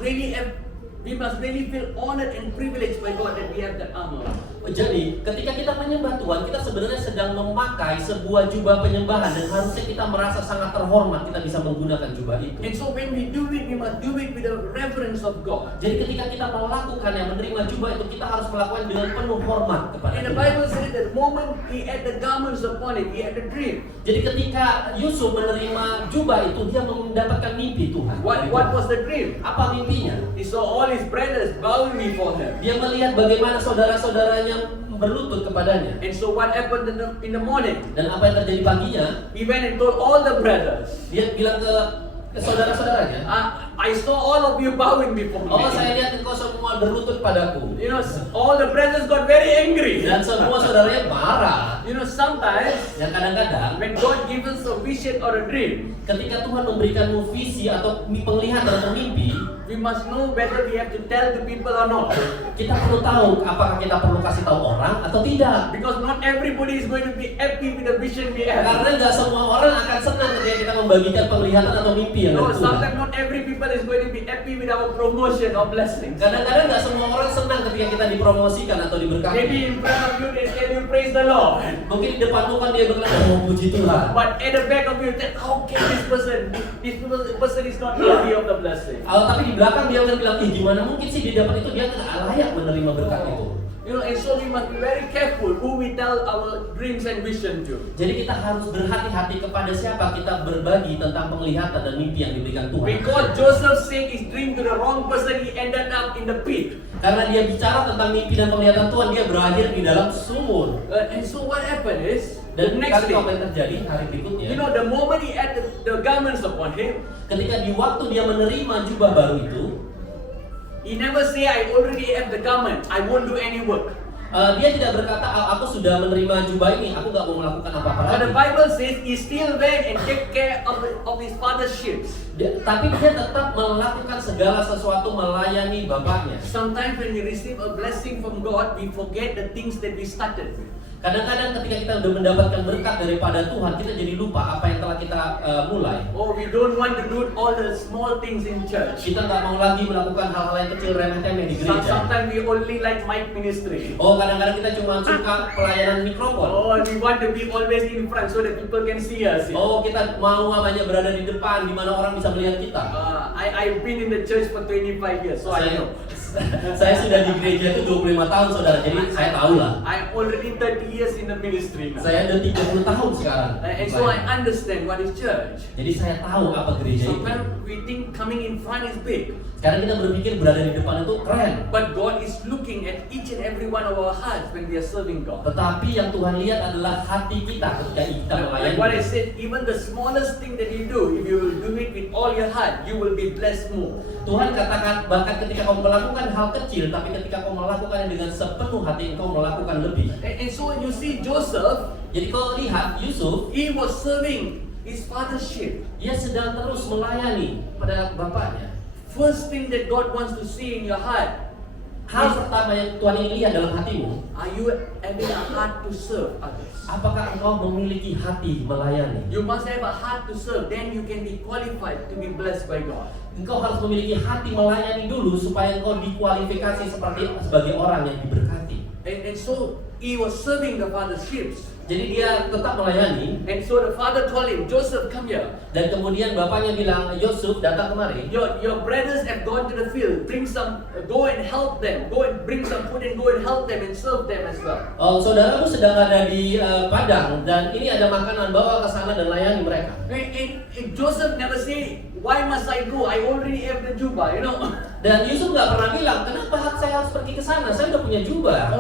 really feel honored and privileged by God that we have that armor. jadi ketika kita menyembah Tuhan, kita sebenarnya sedang memakai sebuah jubah penyembahan dan harusnya kita merasa sangat terhormat kita bisa menggunakan jubah itu. And so when we do it, we must do it with the reverence of God. Jadi ketika kita melakukan yang menerima jubah itu, kita harus melakukan dengan penuh hormat kepada And the Tuhan. Bible says that the moment he had the garments upon him, he had a dream. Jadi ketika Yusuf menerima jubah itu, dia mendapatkan mimpi Tuhan. What was the dream? Apa mimpinya? He saw all his brothers bowing before him. Dia melihat bagaimana saudara-saudaranya berlutut kepadanya. And so what happened in the morning? Dan apa yang terjadi paginya? He went and told all the brothers, Dia bilang ke saudara-saudaranya, I saw all of you bowing before me. "Oh, saya lihat engkau semua berlutut padaku." You know, all the brothers got very angry. Dan semua saudaranya marah. You know, sometimes Yang kadang-kadang when God gives us a vision or a dream, ketika Tuhan memberikanmu visi atau penglihatan atau mimpi, we must know whether we have to tell the people or not. kita perlu tahu apakah kita perlu kasih tahu orang atau tidak. Because not everybody is going to be happy with the vision we have. Karena nggak semua orang akan senang ketika kita membagikan penglihatan atau mimpi yang No, dari Tuhan. sometimes not every people is going to be happy with our promotion or blessings. Kadang-kadang nggak semua orang senang ketika kita dipromosikan atau diberkati. Maybe in front of you they tell you praise the Lord. Mungkin di depanmu kan dia bilang, oh puji Tuhan. But at the back of you, that how can this person is not worthy of the blessing. Tapi di belakang dia akan bilang, gimana mungkin sih dia dapat itu, dia nggak layak menerima berkat itu. You know, and so we must be very careful who we tell our dreams and vision to. Jadi kita harus berhati-hati kepada siapa kita berbagi tentang penglihatan dan mimpi yang diberikan Tuhan. Because Joseph said his dream to the wrong person, he ended up in the pit. Karena dia bicara tentang mimpi dan penglihatan Tuhan, dia berakhir di dalam sumur. And so what happened is, the Dan next kali apa day, yang terjadi hari berikutnya? you know, the moment he had the garments upon him, Ketika di waktu dia menerima jubah baru itu, he never say, I already have the garment, I won't do any work. dia tidak berkata, aku sudah menerima jubah ini, aku nggak mau melakukan apa-apa But the lagi. Bible says he still went and take care of his father's sheep. Tapi dia tetap melakukan segala sesuatu melayani bapaknya. Sometimes when we receive a blessing from God, we forget the things that we started with. Kadang-kadang ketika kita sudah mendapatkan berkat daripada Tuhan, kita jadi lupa apa yang telah kita mulai. Oh, we don't want to do all the small things in church. Kita nggak mau lagi melakukan hal-hal yang kecil remeh-temeh di gereja. Sometimes we only like mic ministry. Oh, kadang-kadang kita cuma suka pelayanan mikrofon. Oh, we want to be always in front so that people can see us. Oh, kita mau hanya berada di depan, di mana orang bisa melihat kita. I've been in the church for 25 years, so I know. Saya sudah di gereja itu 25 tahun, saudara. Jadi saya tahu lah. I'm already 30 years in the ministry now. Saya udah 30 tahun sekarang. And so I understand what is church. Jadi saya tahu apa gereja itu. Sometimes we think coming in front is big. Sekarang kita berpikir berada di depan itu keren. But God is looking at each and every one of our hearts when we are serving God. Tetapi yang Tuhan lihat adalah hati kita ketika kita Like what I melayani. said, even the smallest thing that you do, if you will do it with all your heart, you will be blessed more. Tuhan katakan bahkan ketika kau melakukan hal kecil, tapi ketika kau melakukannya dengan sepenuh hati, engkau melakukan lebih. And so you see Joseph, Jadi kau lihat Yusuf, he was serving his father's sheep. dia sedang terus melayani pada bapaknya. First thing that God wants to see in your heart, Hal pertama yang Tuhan ingin lihat dalam hatimu, are you having a heart to serve others? apakah engkau memiliki hati melayani? You must have a heart to serve, then you can be qualified to be blessed by God. Engkau harus memiliki hati melayani dulu supaya engkau dikualifikasi sebagai orang yang diberkati. And so he was serving the father's sheep. Jadi dia tetap melayani. And so the father told him, Joseph, come here. Dan kemudian bapaknya bilang, Yusuf datang kemari. Your brothers have gone to the field. Bring some, go and help them. Go and bring some food and go and help them and serve them as well. Oh, saudaramu sedang ada di padang dan ini ada makanan, bawa ke sana dan layani mereka. And Joseph never say, why must I go? I already have the jubah, you know. Dan Yusuf nggak pernah bilang, kenapa saya harus pergi ke sana? Saya udah punya jubah.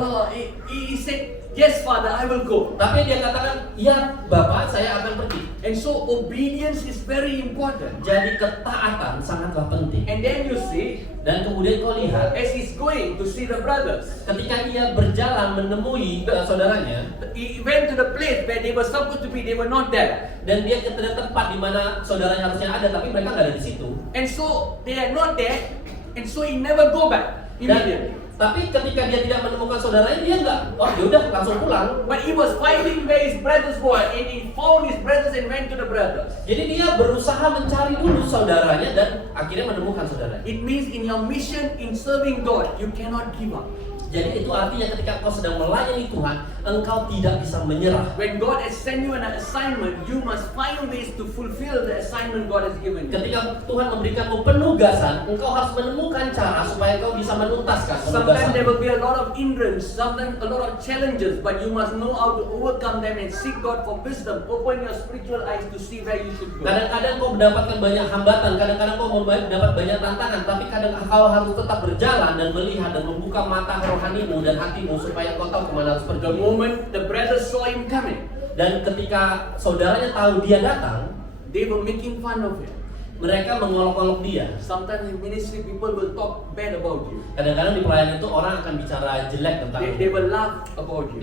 He said, yes, father, I will go. Tapi dia katakan, ya bapak, saya akan pergi. And so obedience is very important. Jadi ketaatan sangatlah penting. And then you see, Dan kemudian kau lihat, as he's going to see the brothers, ketika dia berjalan menemui saudaranya, he went to the place where they were supposed to be. They were not there. dan dia ke tempat di mana saudaranya harusnya ada, tapi mereka nggak ada di situ. And so they are not there. And so he never go back immediately. Tapi ketika dia tidak menemukan saudaranya, dia nggak, oh yaudah langsung pulang. But he was finding where his brothers were, and he found his brothers and went to the brothers. Jadi dia berusaha mencari dulu saudaranya dan akhirnya menemukan saudaranya. It means in your mission in serving God, you cannot give up. Jadi itu artinya ketika kau sedang melayani Tuhan, engkau tidak bisa menyerah. When God has sent you an assignment, you must find ways to fulfill the assignment God has given you. Ketika Tuhan memberikanmu penugasan, engkau harus menemukan cara supaya kau bisa menuntaskan Sometimes penugasan. there will be a lot of hindrance, sometimes a lot of challenges, but you must know how to overcome them and seek God for wisdom. Open your spiritual eyes to see where you should go. Kadang-kadang kau mendapatkan banyak hambatan, kadang-kadang kau mendapat banyak tantangan, tapi kadang kau harus tetap berjalan dan melihat dan membuka mata rohanimu dan hatimu supaya kau tahu kemana harus pergi. The moment the brothers saw him coming, Dan ketika saudaranya tahu dia datang, they were making fun of him. mereka mengolok-olok dia. Sometimes in ministry, people will talk bad about you. Kadang-kadang di pelayanan itu orang akan bicara jelek tentang They will laugh about you.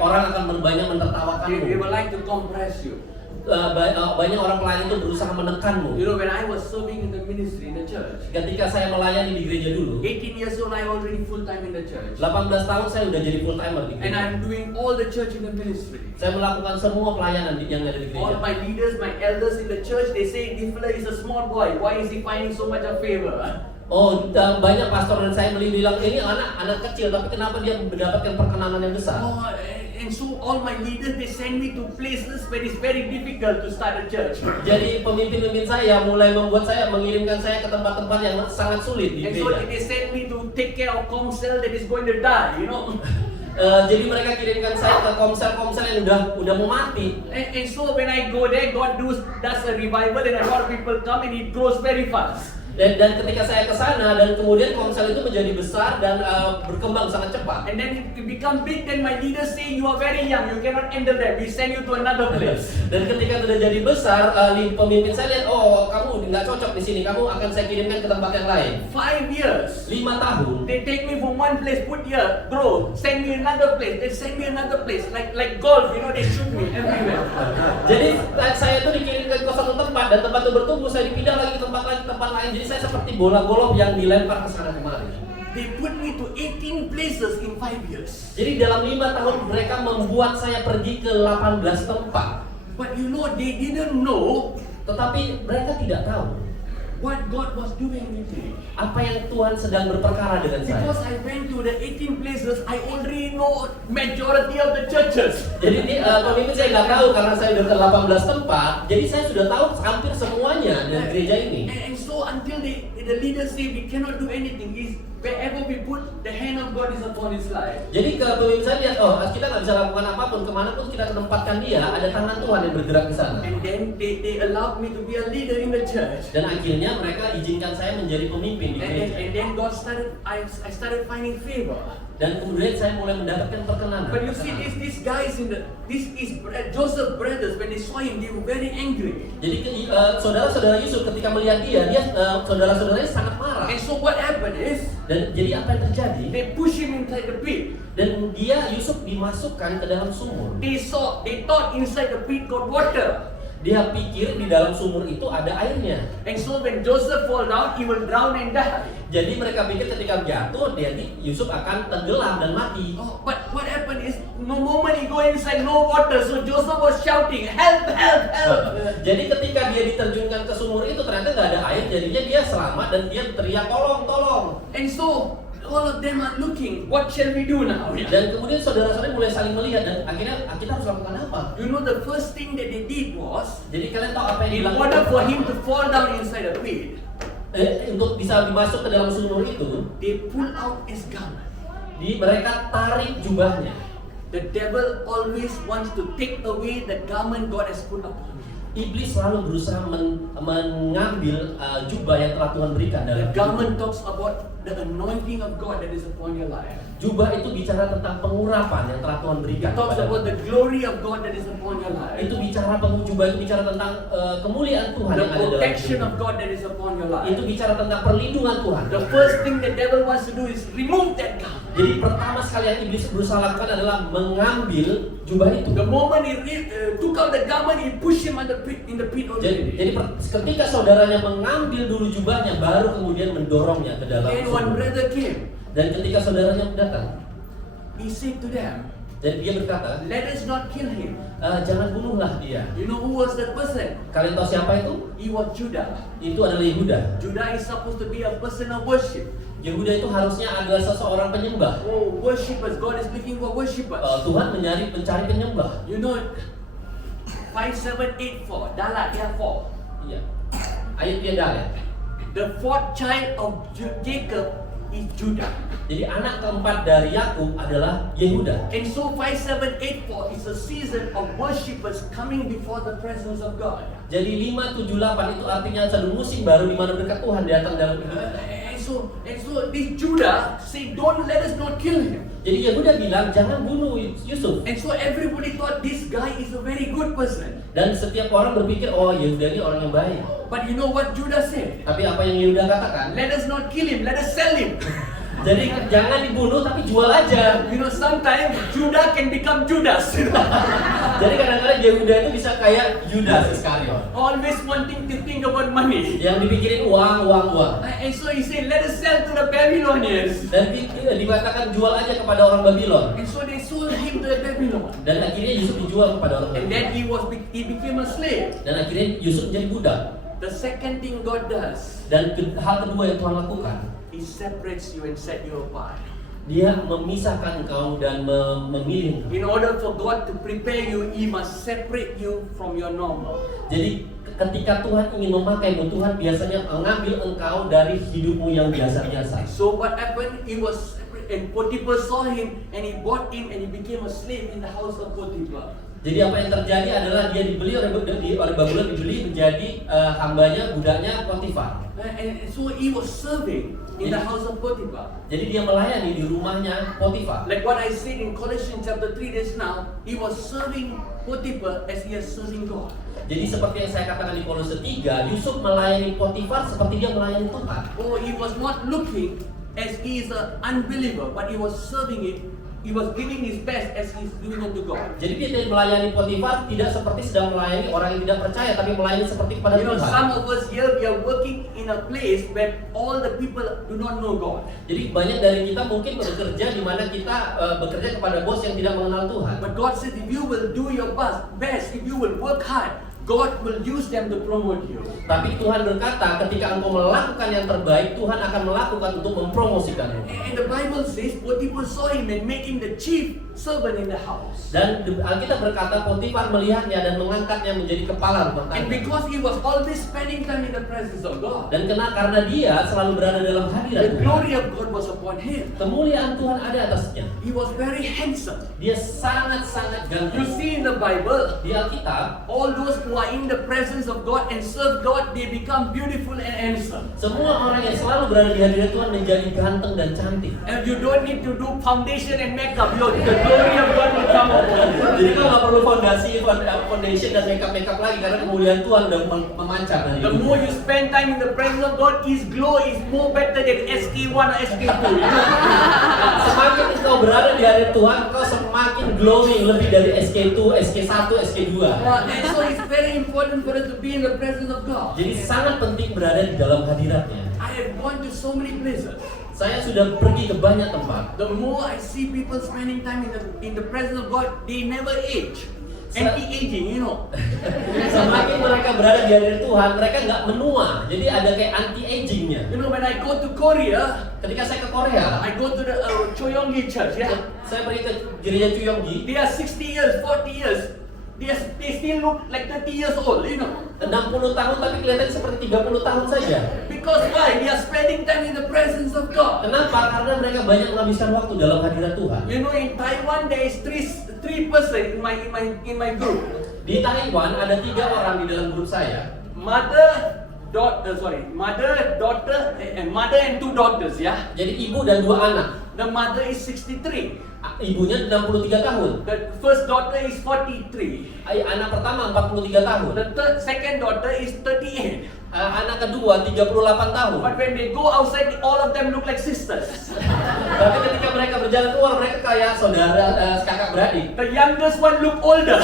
orang akan banyak mentertawakanmu. They will like to compress you. Banyak orang pelayan itu berusaha menekanmu. You know, when I was serving in the ministry, in the church, Ketika saya melayani di gereja dulu, 18 years old, I already full time in the church. 18 tahun saya udah jadi full timer di And gereja. I'm doing all the church in the ministry. Saya melakukan semua pelayanan yang ada di All gereja. my leaders, my elders in the church, they say, this fella is a small boy. Why is he finding so much of favor? Banyak pastor dan saya bilang ini anak kecil, tapi kenapa dia mendapatkan perkenanan yang besar? And so all my leaders, they send me to places where it's very difficult to start a church. Jadi pemimpin-pemimpin saya mulai mengirimkan saya ke tempat-tempat yang sangat sulit di And so gereja. they send me to take care of Comcel that is going to die, you know. Jadi mereka kirimkan saya ke komsel yang udah mau mati. And so when I go there, God does a revival and a lot of people come and it grows very fast. Dan ketika saya ke sana dan kemudian komsel itu menjadi besar dan berkembang sangat cepat. And then it become big, then my leaders say, you are very young, you cannot handle that. We send you to another place. Dan ketika sudah jadi besar, pemimpin saya lihat, oh kamu nggak cocok di sini, kamu akan saya kirimkan ke tempat yang lain. 5 years. 5 tahun. They take me from one place, put here, grow, send me another place, they send me another place, like golf, you know, they shoot me everywhere. Jadi saya itu dikirimkan ke satu tempat dan tempat itu bertumbuh, saya dipindah lagi ke tempat lain. Jadi saya seperti bola golf yang dilempar ke sana kemari. They put me to 18 places in 5 years. Jadi dalam 5 tahun mereka membuat saya pergi ke 18 tempat. But you know, they didn't know Tetapi mereka tidak tahu what God was doing with me. apa yang Tuhan sedang berperkara dengan saya. Because I went to the 18 places, I already know majority of the churches. Jadi pemimpin saya nggak tahu karena saya udah ke 18 tempat. Jadi saya sudah tahu hampir semuanya dari gereja ini. And so until the leaders say we cannot do anything, is wherever we put, the hand of God is upon his life. Jadi pemimpin saya lihat, kita nggak bisa lakukan apapun, kemanapun kita tempatkan dia, ada tangan Tuhan yang bergerak di sana. And then they allowed me to be a leader in the church. Dan akhirnya mereka izinkan saya menjadi pemimpin di gereja. And then God I started finding favor. Dan kemudian saya mulai mendapatkan perkenanan. But you see, these guys this is Joseph brothers, when they saw him, they were very angry. Jadi saudara-saudara Yusuf ketika melihat dia saudara-saudaranya sangat marah. And so what happened is, Dan jadi apa yang terjadi? they push him inside the pit. Dan Yusuf dimasukkan ke dalam sumur. They thought inside the pit got water. Dia pikir di dalam sumur itu ada airnya. And so when Joseph fall down, he will drown and die. Jadi mereka pikir ketika jatuh, Yusuf akan tenggelam dan mati. But what happened is, no moment he go inside, no water. So Joseph was shouting, help, help, help. Jadi ketika dia diterjunkan ke sumur itu ternyata nggak ada air, jadinya dia selamat dan dia teriak tolong, tolong. And so all of them are looking, what shall we do now? Dan kemudian saudara-saudara mulai saling melihat dan akhirnya kita harus lakukan apa? You know, the first thing that they did was, Jadi kalian tahu apa yang in dilakukan? order for him to fall down inside the pit, Untuk bisa dimasuk ke dalam sumur itu, they pull out his garment. mereka tarik jubahnya. The devil always wants to take away the garment God has put upon him. Iblis selalu berusaha mengambil jubah yang telah Tuhan berikan The dalam garment talks about the anointing of God that is upon your life. Jubah itu bicara tentang pengurapan yang telah Tuhan berikan. It talks kepada about the glory of God that is upon your life. Itu jubah itu bicara tentang kemuliaan Tuhan The yang ada dalam protection hidup. of God that is upon your life. Itu bicara tentang perlindungan Tuhan. The first thing the devil wants to do is remove that garment. Jadi pertama sekali yang iblis berusaha lakukan adalah mengambil jubah itu. The moment he took out the garment, he pushed him in the pit already. Jadi ketika saudaranya mengambil dulu jubahnya, baru kemudian mendorongnya ke dalam Then one sumur. brother came. Dan ketika saudaranya datang, He said to them, dan dia berkata, let us not kill him. jangan bunuhlah dia. You know who was that person? Kalian tahu siapa itu? He was Judah. Itu adalah Yehuda. Judah is supposed to be a person of worship. Yehuda itu harusnya adalah seseorang penyembah. Oh, worshippers. God is looking for worshippers. Tuhan mencari penyembah. You know, 5784, Dalat, they are 4. Iya. Ayat dia Dalet. The fourth child of Jacob is Judah. Jadi anak keempat dari Yakub adalah Yehuda. And so 5784 is a season of worshippers coming before the presence of God. Jadi 578 itu artinya satu musim baru di mana berkat Tuhan datang dalam hidup. And so this Judah said, don't let us not kill him. Jadi Yehuda bilang jangan bunuh Yusuf. And so everybody thought this guy is a very good person. Dan setiap orang berpikir, oh Yehuda ini orang yang baik. But you know what Judah said? Tapi apa yang Yehuda katakan? Let us not kill him, let us sell him. Jadi jangan dibunuh tapi jual aja. You know, sometimes Judah can become Judas. Jadi kadang-kadang Yehuda itu bisa kayak Judas Iskariot, Always wanting to think about money. yang dipikirin uang. And so he said, let us sell to the Babylonians. Dan dikatakan jual aja kepada orang Babylon. And so they sold him to the Babylon. Dan akhirnya Yusuf dijual kepada orang And Babylon. then he became a slave. Dan akhirnya Yusuf menjadi budak. The second thing God does, Dan hal kedua yang Tuhan lakukan, He separates you and set you apart. Dia memisahkan engkau dan memilih engkau. In order for God to prepare you, He must separate you from your normal. Jadi ketika Tuhan ingin memakaimu, Tuhan biasanya mengambil engkau dari hidupmu yang biasa-biasa. So what happened? He was separate, and Potiphar saw him, and he bought him, and he became a slave in the house of Potiphar. Jadi apa yang terjadi adalah dia dibeli oleh Babylon, dibeli menjadi hambanya, budaknya Potifar. And so he was serving in the house of Potiphar. Jadi dia melayani di rumahnya Potifar. Like what I said in Colossians chapter 3 days now, he was serving Potiphar as he is serving God. Jadi seperti yang saya katakan di Kolose 3, Yusuf melayani Potifar seperti dia melayani Tuhan. Oh, he was not looking as he is an unbeliever, but he was serving it. He was giving his best as he is doing unto God. Jadi dia tidak melayani Potifar tidak seperti sedang melayani orang yang tidak percaya, tapi melayani seperti kepada You know, Tuhan. some of us here, we are working in a place where all the people do not know God. Jadi banyak dari kita mungkin bekerja di mana kita bekerja kepada bos yang tidak mengenal Tuhan. But God said, if you will do your best, if you will work hard, God will use them to promote you. Tapi Tuhan berkata, ketika engkau melakukan yang terbaik, Tuhan akan melakukan untuk mempromosikanmu. And the Bible says, Potiphar saw him and made him the chief servant in the house. Dan Alkitab berkata, Potifar melihatnya dan mengangkatnya menjadi kepala rumah And tangga. because he was always spending time in the presence of God, Dan karena dia selalu berada dalam hadirat the Tuhan, glory of God was upon him. kemuliaan Tuhan ada atasnya. He was very handsome. Dia sangat-sangat You ganteng. see in the Bible, Di Alkitab, all those who are in the presence of God and serve God, they become beautiful and handsome. semua orang yang selalu berada di hadirat Tuhan menjadi ganteng dan cantik. And you don't need to do foundation and makeup. The glory of God will come upon you. Jadi kau nggak perlu foundation dan makeup lagi karena kemuliaan Tuhan udah memancar dari The hidup. more you spend time in the presence of God, His glow is more better than SK1 or SK2. Semakin engkau berada di hadirat Tuhan, kau semakin glowing lebih dari SK2, SK1, SK2. And so it's very important for us to be in the presence of God. Jadi sangat penting berada di dalam hadiratnya. I have gone to so many places. Saya sudah pergi ke banyak tempat. The more I see people spending time in the presence of God, they never age. Anti-aging, you know. Semakin mereka berada di hadirat Tuhan, mereka nggak menua. Jadi ada kayak anti-agingnya. You know, when I go to Korea, Ketika saya ke Korea, I go to the Choyonggi Church, yeah. saya pergi ke gereja Chuyonggi. They are 60 years, 40 years. They still look like 30 years old, you know. 60 tahun tapi kelihatan seperti 30 tahun saja. Because why? They are spending time in the presence of God. Kenapa? Karena mereka banyak menghabiskan waktu dalam hadirat Tuhan. You know, in Taiwan there is three person in my group. Di Taiwan ada 3 orang di dalam grup saya. Mother, mother and 2 daughters, yeah. Jadi ibu dan 2 anak. The mother is 63. Ibunya 63 tahun. The first daughter is 43. Anak pertama 43 tahun. The second daughter is 38. Anak kedua 38 tahun. But when they go outside, all of them look like sisters. Tapi ketika mereka berjalan keluar, mereka kayak saudara, kakak beradik. The youngest one look older.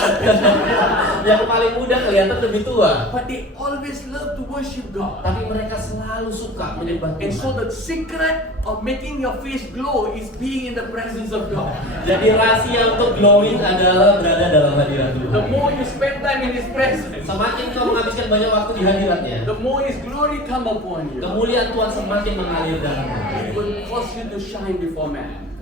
Yang paling muda kelihatan lebih tua. But they always love to worship God. Tapi mereka selalu suka menyembah And so Tuhan. the secret of making your face glow is being in the presence of God. Jadi rahasia untuk glowing adalah berada dalam hadirat The Tuhan. more you spend time in His presence, Semakin kau menghabiskan banyak waktu di hadiratnya, the more His glory come upon you. kemuliaan Tuhan semakin mengalir dalammu. It will cause you to shine before man.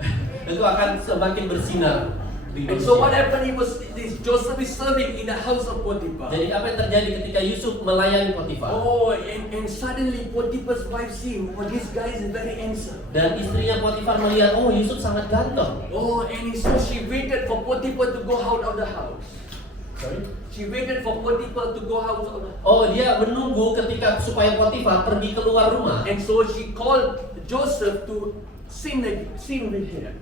Itu akan semakin bersinar di And so what manusia. happened? Joseph is serving in the house of Potiphar. Jadi apa yang terjadi ketika Yusuf melayani Potifar? Oh, and suddenly Potiphar's wife see, oh, this guy is very handsome. Dan istrinya Potifar melihat, oh Yusuf sangat ganteng. Oh, and so she waited for Potiphar to go out of the house. Sorry? She waited for Potiphar to go out of the house. Oh, dia menunggu ketika supaya Potifar pergi keluar rumah. And so she called Joseph to sin with her.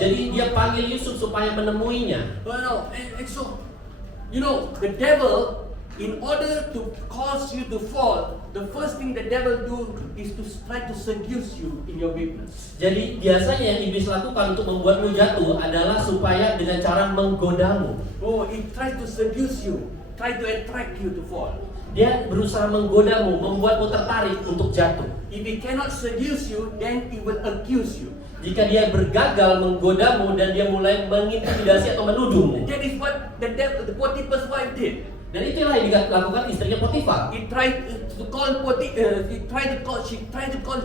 Jadi dia panggil Yusuf supaya menemuinya. And so, the devil, in order to cause you to fall, the first thing the devil do is to try to seduce you in your weakness. Jadi biasanya yang iblis lakukan untuk membuatmu jatuh adalah supaya dengan cara menggodamu. He tries to seduce you, try to attract you to fall. Dia berusaha menggodamu, membuatmu tertarik untuk jatuh. If he cannot seduce you, then he will accuse you. Jika dia bergagal menggodamu dan dia mulai mengintimidasi atau menuduhmu. That is what the Potiphar's wife did. Dan itulah yang dilakukan istrinya Potifar. She tried to call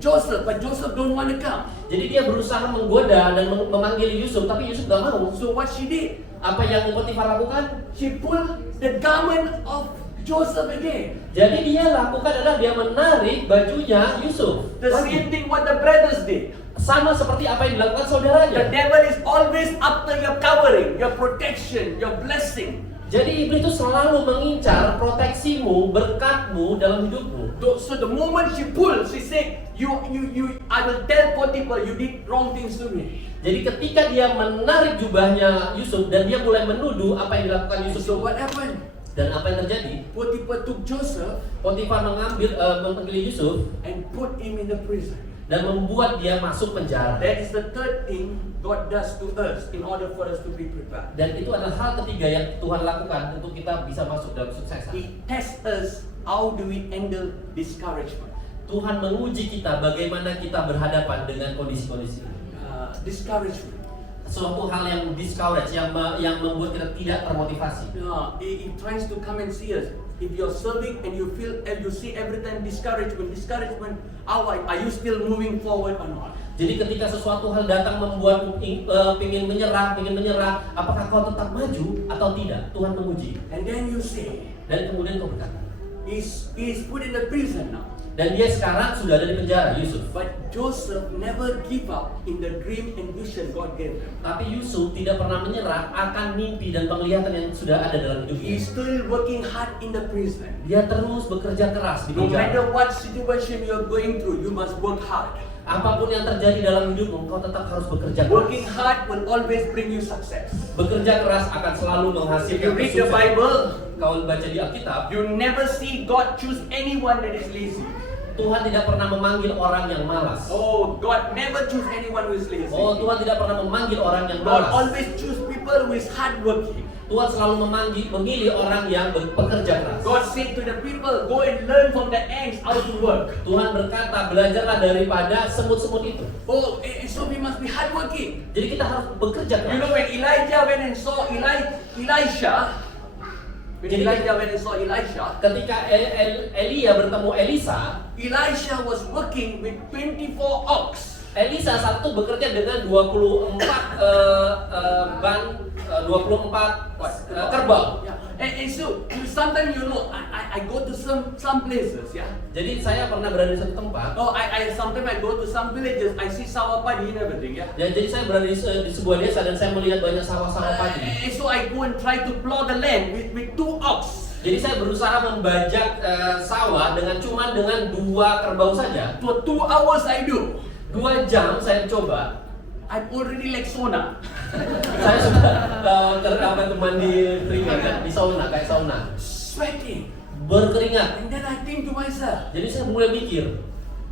Joseph, but Joseph don't want to come. Jadi dia berusaha menggoda dan memanggil Yusuf, tapi Yusuf gak mau. So what she did? Apa yang Potifar lakukan? She pulled the garment of Joseph again. Jadi dia lakukan adalah dia menarik bajunya Yusuf. The same thing what the brothers did. Sama seperti apa yang dilakukan The saudaranya. devil is always after your covering, your protection, your blessing. Jadi iblis itu selalu mengincar proteksimu, berkatmu dalam hidupmu. So the moment she pulled, she said, I will tell Potiphar you did wrong things to me. Jadi ketika dia menarik jubahnya Yusuf dan dia mulai menuduh apa yang dilakukan Yusuf. So what happened? Dan apa yang terjadi? Potiphar took Joseph Potifar memanggil Yusuf and put him in the prison. dan membuat dia masuk penjara. That is the third thing God does to us in order for us to be prepared. Dan itu adalah hal ketiga yang Tuhan lakukan untuk kita bisa masuk dalam suksesan. He tests us how do we handle discouragement. Tuhan menguji kita bagaimana kita berhadapan dengan kondisi-kondisi ini. Discouragement. Suatu hal yang discourage, yang membuat kita tidak termotivasi. He tries to come and see us. If you're serving and you see every time discouragement, how are you still moving forward or not? Jadi ketika sesuatu hal datang membuatmu ingin menyerah, apakah kau tetap maju atau tidak? Tuhan menguji. And then you say, Dan kemudian kau berkata, he's put in the prison now. dan dia sekarang sudah ada di penjara, Yusuf. But Joseph never give up in the dream and vision God gave him. Tapi Yusuf tidak pernah menyerah akan mimpi dan penglihatan yang sudah ada dalam hidupnya. He's still working hard in the prison. Dia terus bekerja keras di No penjara. matter what situation you're going through, you must work hard. Apapun yang terjadi dalam hidupmu, kau tetap harus bekerja keras. Working hard will always bring you success. Bekerja keras akan selalu If menghasilkan you read the kesuksesan. Bible, Kau baca di Alkitab, you never see God choose anyone that is lazy. Tuhan tidak pernah memanggil orang yang malas. Oh, God never choose anyone who is lazy. Oh, Tuhan tidak pernah memanggil orang yang God malas. always choose people who is hardworking. Tuhan selalu memilih orang yang bekerja keras. God said to the people, go and learn from the ants how to work. Tuhan berkata, belajarlah daripada semut-semut itu. Oh, so we must be hardworking. Jadi kita harus bekerja You keras. know when Elijah went and saw Elisha, Ketika Elia bertemu Elisa, Elisha was working with 24 ox. Elisa satu bekerja dengan 24 kerbau. Yeah. And so sometimes I go to some places, yeah. Jadi saya pernah berada di satu tempat. Oh, sometimes I go to some villages, I see sawah padi and everything, yeah. Ya, jadi saya berada di sebuah desa dan saya melihat banyak sawah-sawah padi. And so I go and try to plow the land with 2 ox. Jadi saya berusaha membajak sawah dengan 2 kerbau saja. For 2 hours I do. 2 jam saya coba. I'm already like sauna. Saya sudah mandi keringat di sauna, kayak sauna. Sweating. Berkeringat. And then I think to myself, Jadi saya mulai mikir,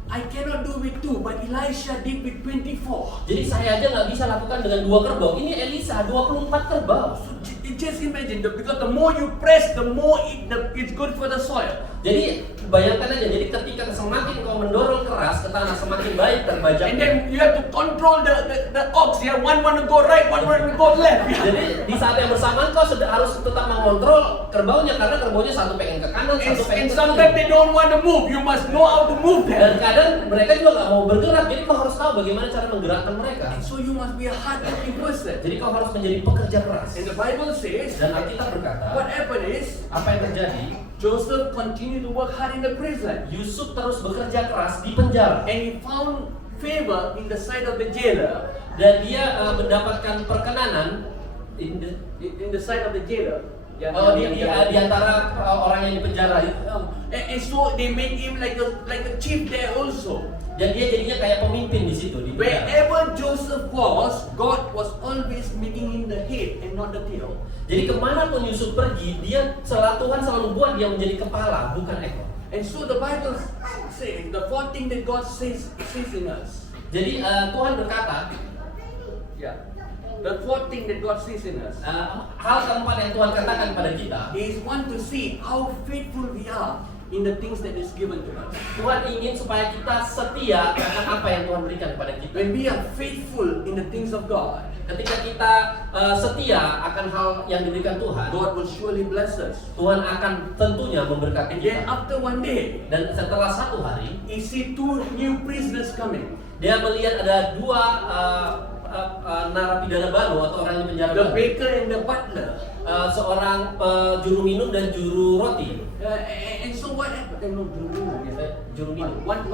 I cannot do with 2, but Elisha did with 24. jadi saya aja nggak bisa lakukan dengan 2 kerbau. Ini Elisa 24 kerbau. So just imagine, because the more you press, the more it's good for the soil. Jadi bayangkan aja, jadi ketika semakin kau mendorong keras ke tanah, semakin baik And terbajaknya. then you have to control the ox. Yeah, one want to go right, one want to go left. Jadi di saat yang bersamaan kau sudah harus tetap mengontrol kerbaunya, karena kerbaunya satu pengen ke kanan, satu pengen And ke sometimes kiri. they don't want to move. You must know how to move Dan them. kadang mereka juga nggak mau bergerak, jadi kau harus tahu bagaimana cara menggerakkan mereka. And so you must be a hard-working person. Jadi kau harus menjadi pekerja keras. And the Bible says, Dan Alkitab berkata, what happened is, apa yang terjadi? Joseph continued to work hard in the prison. Yusuf terus bekerja keras di penjara. And he found favor in the sight of the jailer. Dan dia mendapatkan perkenanan in the, In the sight of the jailer. di antara orang yang di penjara. And so they made him like a chief there also. Dan dia jadinya kayak pemimpin di situ di penjara. Wherever Joseph was, God was always making him the head and not the tail. Jadi kemanapun Yusuf pergi, Tuhan selalu buat dia menjadi kepala, bukan ekor. And so the Bible says the fourth thing that God says in us. Jadi Tuhan berkata, The fourth thing that God sees in us hal keempat yang Tuhan katakan pada kita, is want to see how faithful we are in the things that is given to us. Tuhan ingin supaya kita setia akan apa yang Tuhan berikan kepada kita. When we are faithful in the things of God, Ketika kita setia akan hal yang diberikan Tuhan, God will surely bless us. Tuhan akan tentunya memberkati And then kita. after one day, Dan setelah satu hari, he see two new prisoners coming. dia melihat ada dua narapidana baru atau orang yang penjara The baru. baker and the butler. Seorang juru minum dan juru roti. And so what happened? No, Juru minum. One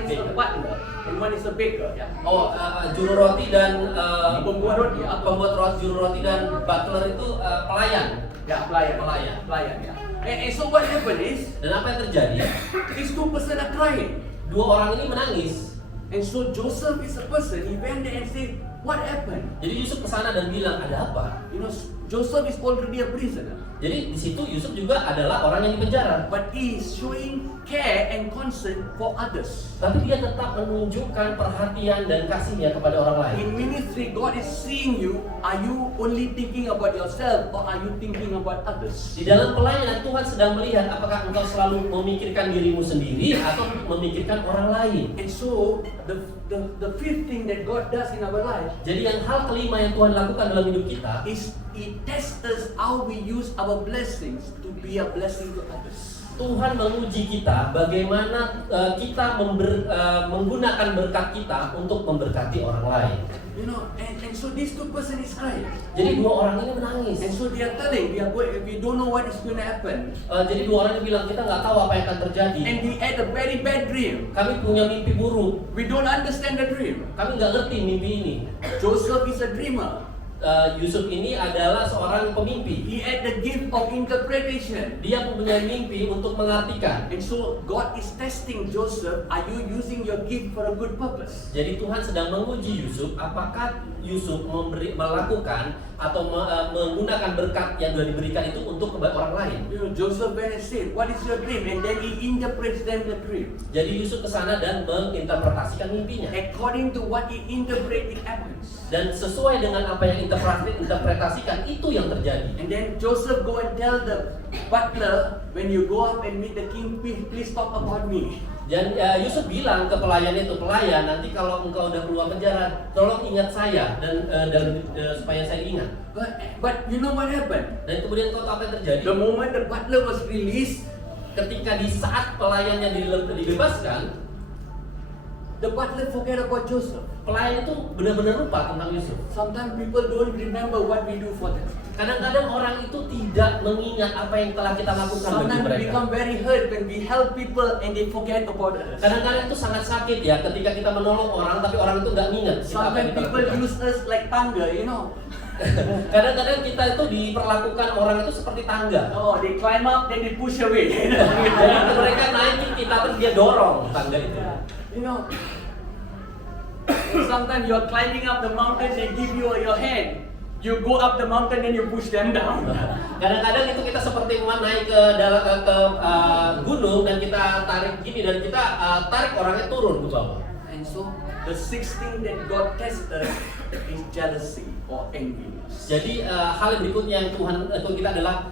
is a butler and one is a baker. Yeah. Oh, juru roti dan Pembuat roti. pembuat roti, juru roti dan butler itu pelayan. Yeah, pelayan. Yeah. And so what happened is Dan apa yang terjadi? these two person are crying. Dua orang ini menangis. And so Joseph is a person. He went there and said, "What happened?" Jadi Yusuf kesana dan bilang, ada apa? You know, Joseph is already a prisoner, Jadi di situ Yusuf juga adalah orang yang dipenjara. but he is showing care and concern for others. Tapi dia tetap menunjukkan perhatian dan kasihnya kepada orang lain. In ministry, God is seeing you. Are you only thinking about yourself or are you thinking about others? Di dalam pelayanan Tuhan sedang melihat apakah engkau selalu memikirkan dirimu sendiri atau memikirkan orang lain. And so the fifth thing that God does in our life Jadi yang hal kelima yang Tuhan lakukan dalam hidup kita, is He tests us how we use our blessings to be a blessing to others. Tuhan menguji kita bagaimana kita menggunakan berkat kita untuk memberkati orang lain. You know, and so these two person is crying. Jadi dua orang ini menangis. And so they are telling, we don't know what is going to happen. Jadi dua orang ini bilang, kita nggak tahu apa yang akan terjadi. And we had a very bad dream. Kami punya mimpi buruk. We don't understand the dream. Kami nggak ngerti mimpi ini. Joseph is a dreamer. Yusuf ini adalah seorang pemimpi. He had the gift of interpretation. Dia mempunyai mimpi untuk mengartikan. And so God is testing Joseph, are you using your gift for a good purpose? Jadi Tuhan sedang menguji Yusuf, apakah Yusuf melakukan atau menggunakan berkat yang sudah diberikan itu untuk orang lain. You know, Joseph went and said, what is your dream? And then he interprets them the dream. Jadi Yusuf ke sana dan menginterpretasikan mimpinya. According to what he interprets, it happens. Dan sesuai dengan apa yang interpretasikan, itu yang terjadi. And then Joseph go and tell the butler, when you go up and meet the king, please talk about me. Dan Yusuf bilang ke pelayan itu, pelayan, nanti kalau engkau udah keluar penjara, tolong ingat saya dan supaya saya ingat. But you know what happened? Dan kemudian kau tahu apa yang terjadi? The moment the butler was released, Ketika di saat pelayannya dibebaskan, the butler forget about Joseph. pelayan itu benar-benar lupa tentang Yusuf. Sometimes people don't remember what we do for them. Kadang-kadang orang itu tidak mengingat apa yang telah kita lakukan bagi Sometimes we mereka. become very hurt when we help people and they forget about us. Kadang-kadang itu sangat sakit ya ketika kita menolong orang tapi orang itu nggak ingat kita apa yang Sometimes kita people lakukan. use us like tangga, you know. Kadang-kadang kita itu diperlakukan orang itu seperti tangga. Oh, they climb up, then they push away. Jadi mereka naikin kita terus dia dorong tangga itu. You know, sometimes you're climbing up the mountain, they give you your hand. You go up the mountain and you push them down. Kadang-kadang itu kita seperti naik ke gunung dan kita tarik gini dan kita tarik orangnya turun ke bawah. And so, the sixth thing that God tests us is jealousy or envy. Jadi hal yang berikutnya yang Tuhan untuk kita adalah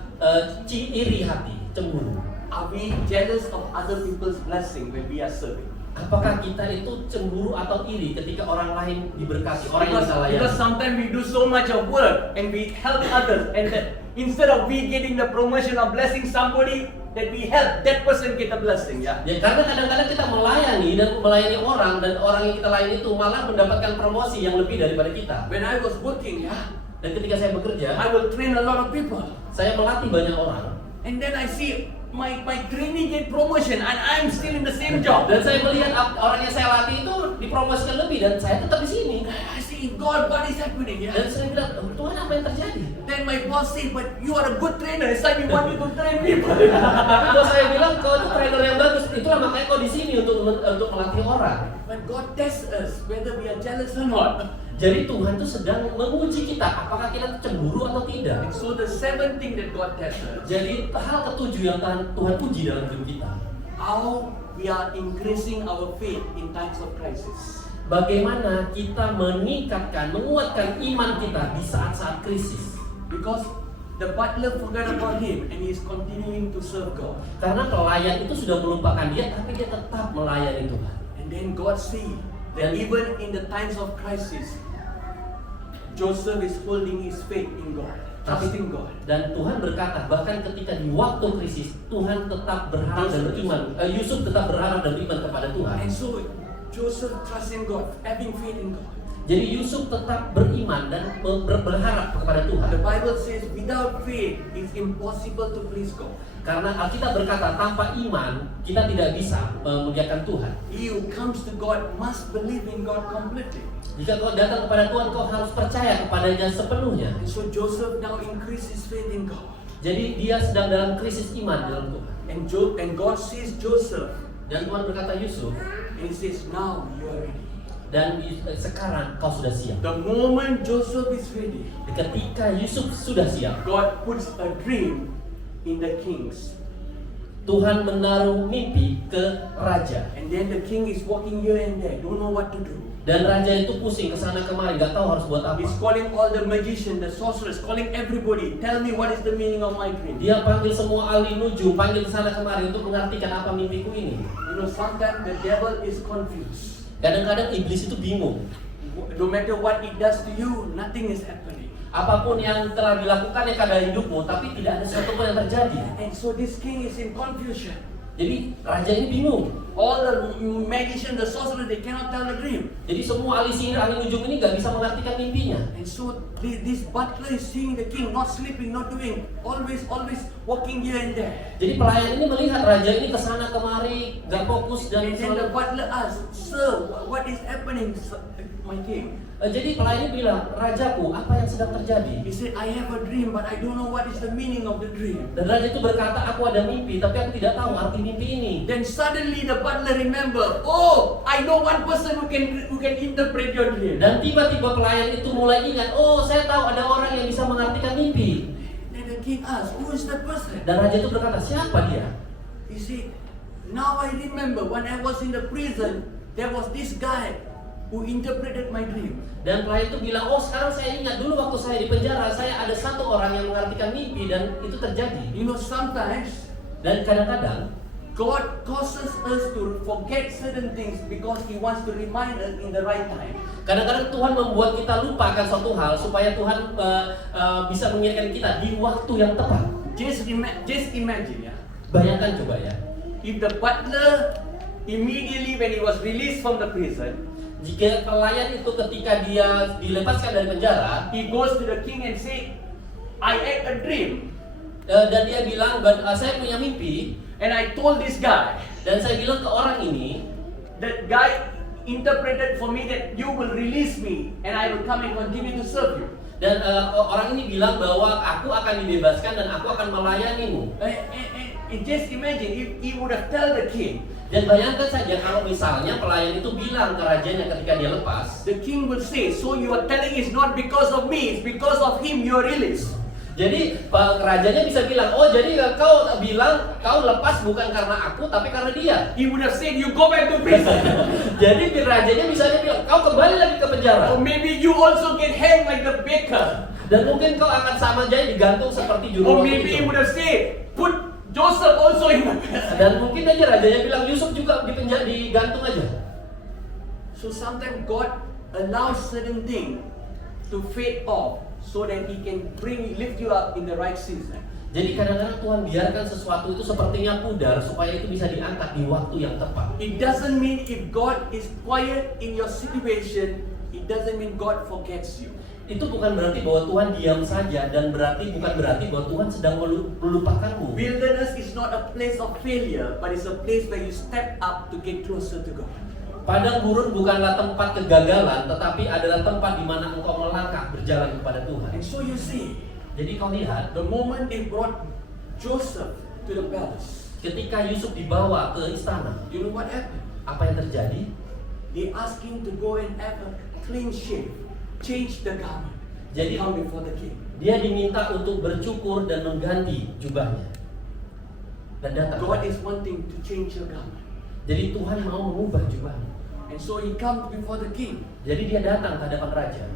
iri hati, cemburu. Are we jealous of other people's blessing when we are serving? Apakah kita itu cemburu atau iri ketika orang lain diberkati, orang yang kita Because layani? sometimes we do so much of work and we help others, and that instead of we getting the promotion of blessing somebody, that we help that person get a blessing. Yeah. Ya, karena kadang-kadang kita melayani orang dan orang yang kita layani itu malah mendapatkan promosi yang lebih daripada kita. When I was working, yeah, Dan ketika saya bekerja, I will train a lot of people, saya melatih banyak orang. and then I see my trainee get promotion and I'm still in the same job. Dan saya melihat orang yang saya latih itu dipromosikan lebih dan saya tetap di sini. I say, God, what is happening? Yeah? Dan saya bilang, Tuhan apa yang terjadi? Then my boss said, but you are a good trainer. It's like we want you to train people. Tapi bos saya bilang, kau itu trainer yang bagus. Itulah makanya kau di sini untuk melatih orang. But God tests us whether we are jealous or not. Jadi Tuhan itu sedang menguji kita, apakah kita cemburu atau tidak. And so the seventh thing that God tests us, Jadi hal ketujuh yang Tuhan uji dalam hidup kita, how we are increasing our faith in times of crisis. bagaimana kita meningkatkan, menguatkan iman kita di saat-saat krisis. Because the butler forgot about him and he is continuing to serve God. Karena pelayan itu sudah melupakan dia, tapi dia tetap melayani Tuhan. And then God see that even in the times of crisis, Joseph is holding his faith in God, trusting God. Dan Tuhan berkata, bahkan ketika di waktu krisis, Tuhan tetap berharap dan beriman. Yusuf tetap berharap dan beriman kepada Tuhan. And so Joseph trusting God, having faith in God. Jadi Yusuf tetap beriman dan berharap kepada Tuhan. The Bible says without faith it's impossible to please God. Karena Alkitab berkata, tanpa iman kita tidak bisa memuliakan Tuhan. He who comes to God must believe in God completely. Jika kau datang kepada Tuhan, kau harus percaya kepadanya sepenuhnya. And so Joseph now increases faith in God. Jadi dia sedang dalam krisis iman dalam Tuhan. And God sees Joseph Dan Tuhan berkata, Yusuf, and he says, now you are ready. dan sekarang kau sudah siap. The moment Joseph is ready, Ketika Yusuf sudah siap, God puts a dream in the kings. Tuhan menaruh mimpi ke raja. And then the king is walking here and there, don't know what to do. Dan raja itu pusing ke sana kemari, gak tahu harus buat apa. He's calling all the magicians, the sorcerers, calling everybody. Tell me what is the meaning of my dream. Dia panggil semua ahli nujum, panggil ke sana kemari untuk mengartikan apa mimpiku ini. You know, sometimes the devil is confused. Kadang-kadang iblis itu bingung. No matter what it does to you, nothing is happening. Apapun yang telah dilakukannya pada hidupmu, tapi tidak ada sesuatu pun yang terjadi. And so this king is in confusion. Jadi raja ini bingung. All the magicians, the sorcerers, they cannot tell the dream. Jadi semua ahli sihir, ahli nujum ini gak bisa mengartikan mimpinya. And so this butler is seeing the king, not sleeping, not doing, always walking here and there. Jadi pelayan ini melihat raja ini ke sana kemari, gak fokus dan And then the selalu. butler asks, sir, what is happening, my king? Jadi pelayan ini bilang, rajaku, apa yang sedang terjadi? He said, I have a dream, but I don't know what is the meaning of the dream. Dan raja itu berkata, aku ada mimpi, tapi aku tidak tahu arti mimpi ini. Then suddenly the butler remember, oh, I know one person who can interpret your dream. Dan tiba-tiba pelayan itu mulai ingat, oh saya tahu ada orang yang bisa mengartikan mimpi. Then the king asks, who is that person? Dan raja itu berkata, siapa dia? He said, now I remember when I was in the prison, there was this guy who interpreted my dream. Dan pelayan itu bilang, oh sekarang saya ingat dulu waktu saya di penjara, saya ada satu orang yang mengartikan mimpi dan itu terjadi. You know, sometimes Dan kadang-kadang God causes us to forget certain things because He wants to remind us in the right time. Kadang-kadang Tuhan membuat kita lupa akan suatu hal supaya Tuhan bisa mengingatkan kita di waktu yang tepat. Just imagine, yeah. Bayangkan coba ya, If the butler immediately when he was released from the prison, jika pelayan itu ketika dia dilepaskan dari penjara, he goes to the king and say, I had a dream dan dia bilang, saya punya mimpi, and I told this guy. dan saya bilang ke orang ini, That guy interpreted for me that you will release me and I will come and continue to serve you. dan orang ini bilang bahwa aku akan dibebaskan dan aku akan melayanimu. And just imagine if he would have told the king, Dan bayangkan saja kalau misalnya pelayan itu bilang ke rajanya ketika dia lepas, the king will say, so you are telling it's not because of me, it's because of him you are released. jadi rajanya bisa bilang, oh jadi kau bilang kau lepas bukan karena aku tapi karena dia. He would have said, you go back to prison. Jadi rajanya bisa bilang, kau kembali lagi ke penjara. Or maybe you also get hanged like the baker. Dan mungkin kau akan sama aja digantung seperti juru Or roti maybe he itu. would have said, put Joseph also in the prison. Dan mungkin aja rajanya bilang, Yusuf juga di penjara, digantung aja. So sometimes God allows certain things to fade off so that He can lift you up in the right season. Jadi kadang-kadang Tuhan biarkan sesuatu itu sepertinya pudar supaya itu bisa diangkat di waktu yang tepat. It doesn't mean if God is quiet in your situation, it doesn't mean God forgets you. Itu bukan berarti bahwa Tuhan diam saja dan bukan berarti bahwa Tuhan sedang melupakanmu. Wilderness is not a place of failure, but it's a place where you step up to get closer to God. Padang gurun bukanlah tempat kegagalan, tetapi adalah tempat di mana engkau melangkah berjalan kepada Tuhan. And so you see, Jadi kau lihat, the moment they brought Joseph to the palace, ketika Yusuf dibawa ke istana, you know what happened? apa yang terjadi? They asked him to go and have a clean shave, change the garment, Jadi come before the king. dia diminta untuk bercukur dan mengganti jubahnya dan datang. God is wanting to change your garment. Jadi Tuhan mau mengubah jubahnya. And so he comes before the king. Jadi dia datang ke hadapan raja.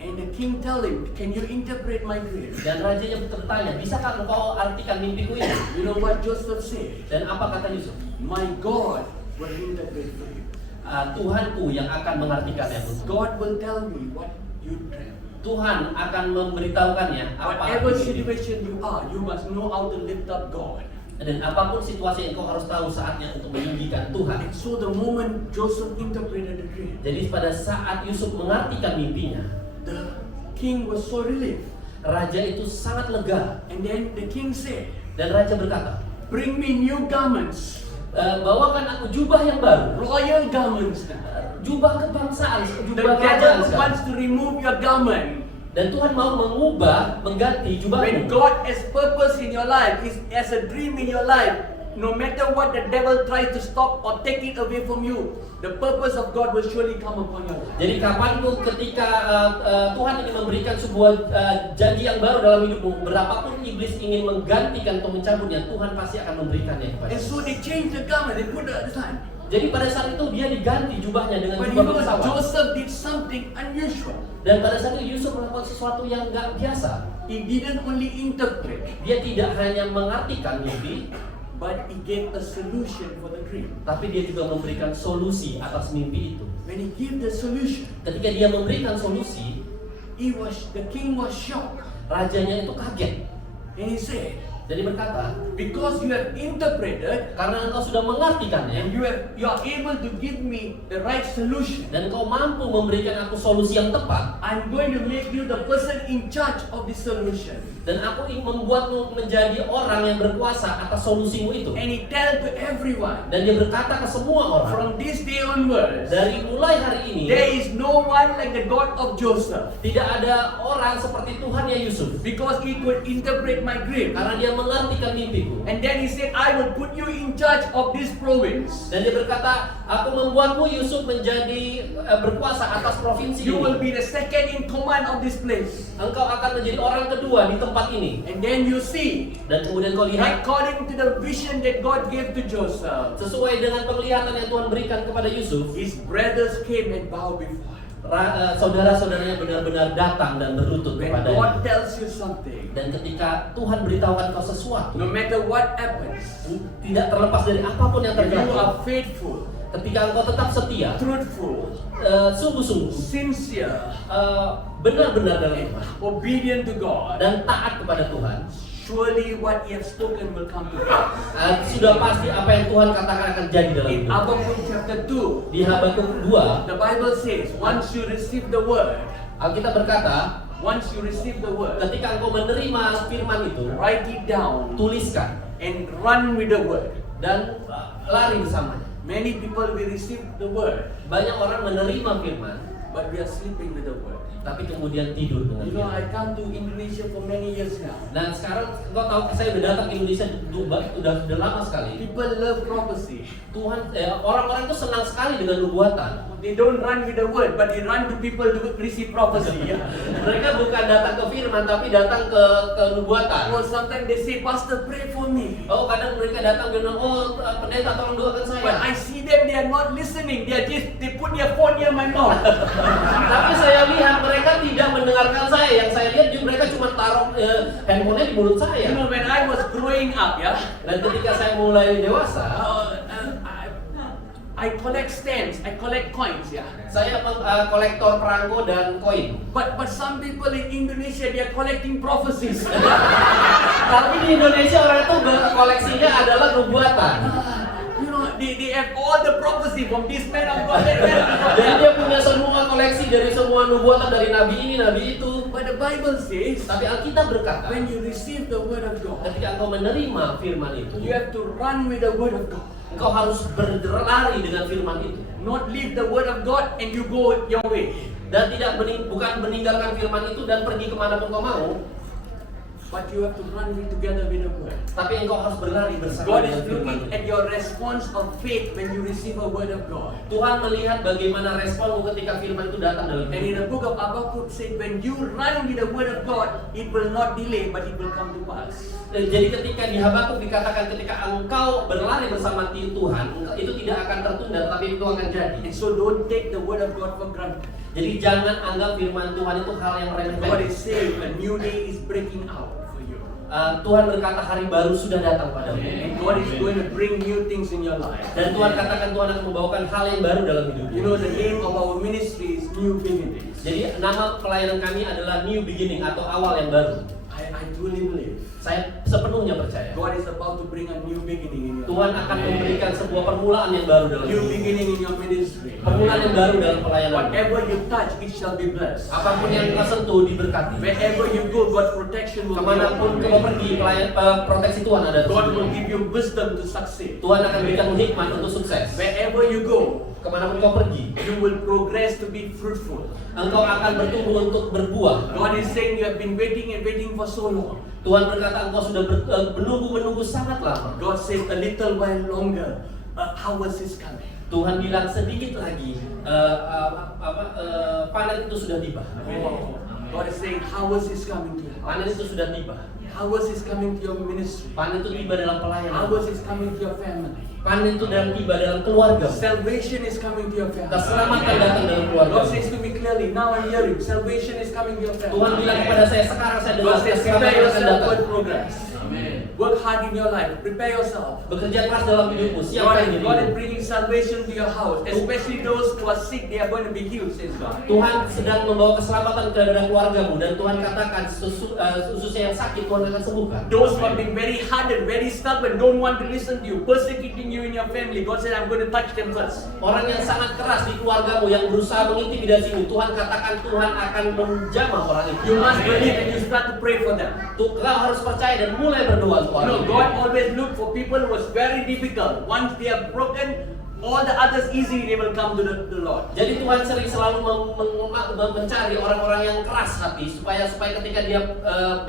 And the king tell him, can you interpret my dream? Dan rajanya bertanya, bisakah engkau artikan mimpiku ini? You know what Joseph said? Dan apa kata Yusuf? My God will interpret for you. Tuhanku yang akan mengartikannya. God will tell me what you dream. Tuhan akan memberitahukannya apa Whatever arti mimpi. situation you are, you must know how to lift up God. Dan apapun situasi yang kau harus tahu saatnya untuk meninggikan Tuhan. And so the moment Joseph interpreted the dream, Jadi pada saat Yusuf mengartikan mimpinya, the king was so relieved. raja itu sangat lega. And then the king said, Dan raja berkata, bring me new garments, bawakan aku jubah yang baru. royal garments now. Jubah kebangsaan, The jubah kerajaan devil sekarang. wants to remove your garment. Dan Tuhan mau mengubah, mengganti When jubahmu. God has purpose in your life, has a dream in your life, no matter what the devil tries to stop or take it away from you, the purpose of God will surely come upon your life. Jadi kapanpun ketika Tuhan ingin memberikan sebuah janji yang baru dalam hidupmu, berapapun iblis ingin menggantikan atau mencabutnya, Tuhan pasti akan memberikannya kepada. And so they changed the garment, they put the other side. Jadi pada saat itu dia diganti jubahnya dengan But you jubah know, bangsawan. Joseph did something unusual. Dan pada saat itu Yusuf melakukan sesuatu yang nggak biasa. He didn't only interpret, Dia tidak hanya mengartikan mimpi, but he gave a solution for the dream. tapi dia juga memberikan solusi atas mimpi itu. When he gave the solution, Ketika dia memberikan solusi, the king was shocked. rajanya itu kaget. And he said, Jadi berkata, because you have interpreted, karena engkau sudah mengartikannya, and you are able to give me the right solution, dan engkau mampu memberikan aku solusi yang tepat, I'm going to make you the person in charge of the solution. dan aku ingin membuatmu menjadi orang yang berkuasa atas solusimu itu. And he tell to everyone, Dan dia berkata ke semua orang, from this day onwards, dari mulai hari ini, there is no one like the God of Joseph, tidak ada orang seperti Tuhannya Yusuf, because he could interpret my dream. karena dia mengartikan mimpiku. And then he said, I will put you in charge of this province. Dan dia berkata, aku membuatmu Yusuf menjadi berkuasa atas provinsi You will ini. be the second in command of this place. Engkau akan menjadi orang kedua di tempat ini. And then you see, Dan kemudian kau lihat, according to the vision that God gave to Joseph, sesuai dengan penglihatan yang Tuhan berikan kepada Yusuf, his brothers came and bowed before him. saudara-saudaranya benar-benar datang dan berlutut When kepadanya. God tells you something, Dan ketika Tuhan beritahukan kau sesuatu, no matter what happens, tidak terlepas dari apapun yang if you terjadi, are faithful, ketika engkau tetap setia, truthful, sungguh-sungguh, sincere, benar-benar dalam and Tuhan, obedient to God, dan taat kepada Tuhan, surely what He has spoken will come to pass. sudah pasti apa yang Tuhan katakan akan jadi dalam In hidup. Habakkuk chapter 2, Di Habakuk 2, the Bible says, once you receive the word, Alkitab berkata, once you receive the word, ketika engkau menerima firman itu, write it down tuliskan and run with the word. dan lari bersamanya. Many people will receive the word, Banyak orang menerima firman, but we are sleeping with the word. tapi kemudian tidur dengan You know, firman. I come to Indonesia for many years now. Dan sekarang engkau tahu saya udah datang ke Indonesia sudah lama sekali. People love prophecy. Tuhan, orang-orang itu senang sekali dengan nubuatan. They don't run with the word, but they run to people to receive prophecy. Mereka bukan datang ke firman, tapi datang ke nubuatan. Or sometimes they say, Pastor, pray for me. Oh, kadang mereka datang bilang, oh pendeta tolong doakan saya. But I see them, they are not listening. They put their phone near my mouth. Tapi saya lihat mereka tidak mendengarkan saya. Yang saya lihat juga mereka cuma taruh handphonenya di mulut You saya. know, when I was growing up, Dan ketika saya mulai dewasa, I collect stamps, I collect coins, saya kolektor perangko dan koin. But some people in Indonesia, they are collecting prophecies. Tapi di Indonesia orang itu koleksinya adalah nubuatan. You know, they have all the prophecy. receive from this man of God, that man of God. Dan dia punya semua koleksi dari semua nubuatan dari nabi ini, nabi itu. But the Bible says, Tapi Alkitab berkata, when you receive the word of God, ketika engkau menerima firman itu, you have to run with the word of God. engkau harus berlari dengan firman itu. Not leave the word of God and you go your way. Dan bukan meninggalkan firman itu dan pergi kemanapun kau mau. But you have to run together with the word. Tapi engkau harus berlari bersama God dengan is firman looking itu. at your response of faith when you receive a word of God. Tuhan melihat bagaimana responmu ketika firman itu datang dalam And in hidup. the book of Habakkuk said, when you run with the word of God, it will not delay, but it will come to pass. Jadi ketika di Habakuk dikatakan ketika engkau berlari bersama Tuhan, itu tidak akan tertunda, tapi itu akan jadi. And so don't take the word of God for granted. Jadi jangan anggap firman Tuhan itu hal yang God remeh-temeh. is saying a new day is breaking out for you. Tuhan berkata hari baru sudah datang padamu. And God is going to bring new things in your life. Dan Tuhan katakan Tuhan akan membawakan hal yang baru dalam hidupmu. You know, the name of our ministry is New Beginnings. Jadi nama pelayanan kami adalah New Beginning atau awal yang baru. I truly believe Saya sepenuhnya percaya God is about to bring a new beginning in your Tuhan life. akan memberikan sebuah permulaan yang baru dalam New hidup. beginning in your ministry. Permulaan yang baru dalam pelayanan. Whatever you touch, it shall be blessed. Apapun yang kau sentuh diberkati. Wherever you go, God's protection will be Kemanapun upon kau you. pergi, proteksi Tuhan ada. God will give you wisdom to succeed. Tuhan akan berikan hikmat untuk sukses. Wherever you go, Kemanapun kau pergi, you will progress to be fruitful. engkau akan bertumbuh untuk berbuah. God is saying you have been waiting and waiting for so long. Tuhan berkata engkau sudah menunggu sangat lama. God says a little while longer, harvest is coming. Tuhan bilang sedikit lagi panen itu sudah tiba. God is saying harvest is coming to you. Panen itu sudah tiba. Harvest is coming to your ministry. Panen itu tiba dalam pelayanan. Harvest is coming to your family. Panen itu tiba dalam keluarga. Salvation is coming to your family. Keselamatan datang dalam keluarga. God says to me clearly, now I'm hearing, salvation is coming to your family. Tuhan bilang kepada saya sekarang saya dengar God says, prepare keselamatan akan yourself datang. for progress. Work hard in your life. Prepare yourself. Bekerja keras dalam hidupmu, siapkan God is dirimu. bringing salvation to your house, especially those who are sick. They are going to be healed, says God. Tuhan sedang membawa keselamatan ke dalam keluargamu dan Tuhan katakan khususnya yang sakit Tuhan akan sembuhkan. Those who have been very hardened, very stubborn, don't want to listen to you, persecuting you in your family. God said, I'm going to touch them first. Orang yang sangat keras di keluargamu yang berusaha mengintimidasimu, Tuhan katakan Tuhan akan menjamah orang itu. You must believe and you start to pray for them. Kau harus percaya dan mulai berdoa untuk orang No, itu. God always look for people who was very difficult. Once they are broken, all the others easy they will come to the Lord. Jadi Tuhan selalu mencari orang-orang yang keras hati supaya ketika dia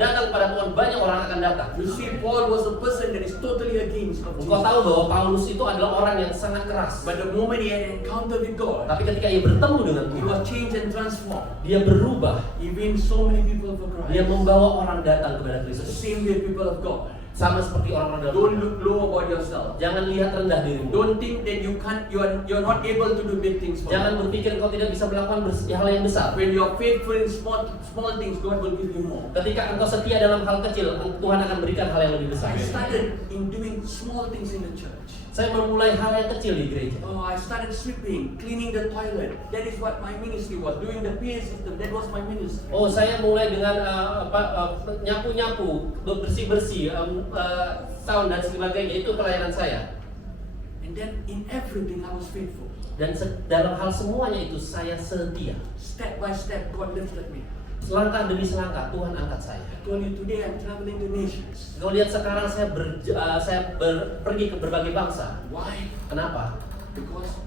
datang kepada Tuhan banyak orang akan datang. You see, Paul was a person that is totally against of Engkau Jesus. tahu bahwa Paulus itu adalah orang yang sangat keras. But the moment he had encounter with God, Tapi ketika ia bertemu dengan he Tuhan, was changed and transformed. dia berubah. He wins so many people for Dia Christ. membawa orang datang kepada It's the Kristus. same way people of God. Sama seperti orang-orang dalam Don't Tuhan. look low about yourself. Jangan lihat rendah dirimu. Don't think that you can't, you're not able to do big things for Jangan God. berpikir kau tidak bisa melakukan hal yang besar. When you're faithful in small things, God will give you more. Ketika engkau setia dalam hal kecil, Tuhan akan berikan hal yang lebih besar. I started in doing small things in the church. Saya memulai hal yang kecil di gereja. Oh, I started sweeping, cleaning the toilet. That is what my ministry was. Doing the PA system, that was my ministry. Oh, saya mulai dengan nyapu-nyapu, bersih-bersih, sound dan sebagainya. Itu pelayanan saya. And then in everything I was faithful. Dan dalam hal semuanya itu saya setia. Step by step, God lifted me. Selangkah demi selangkah Tuhan angkat saya. I told you today I'm traveling to nations. Kau lihat sekarang saya pergi ke berbagai bangsa. Why? Kenapa? Because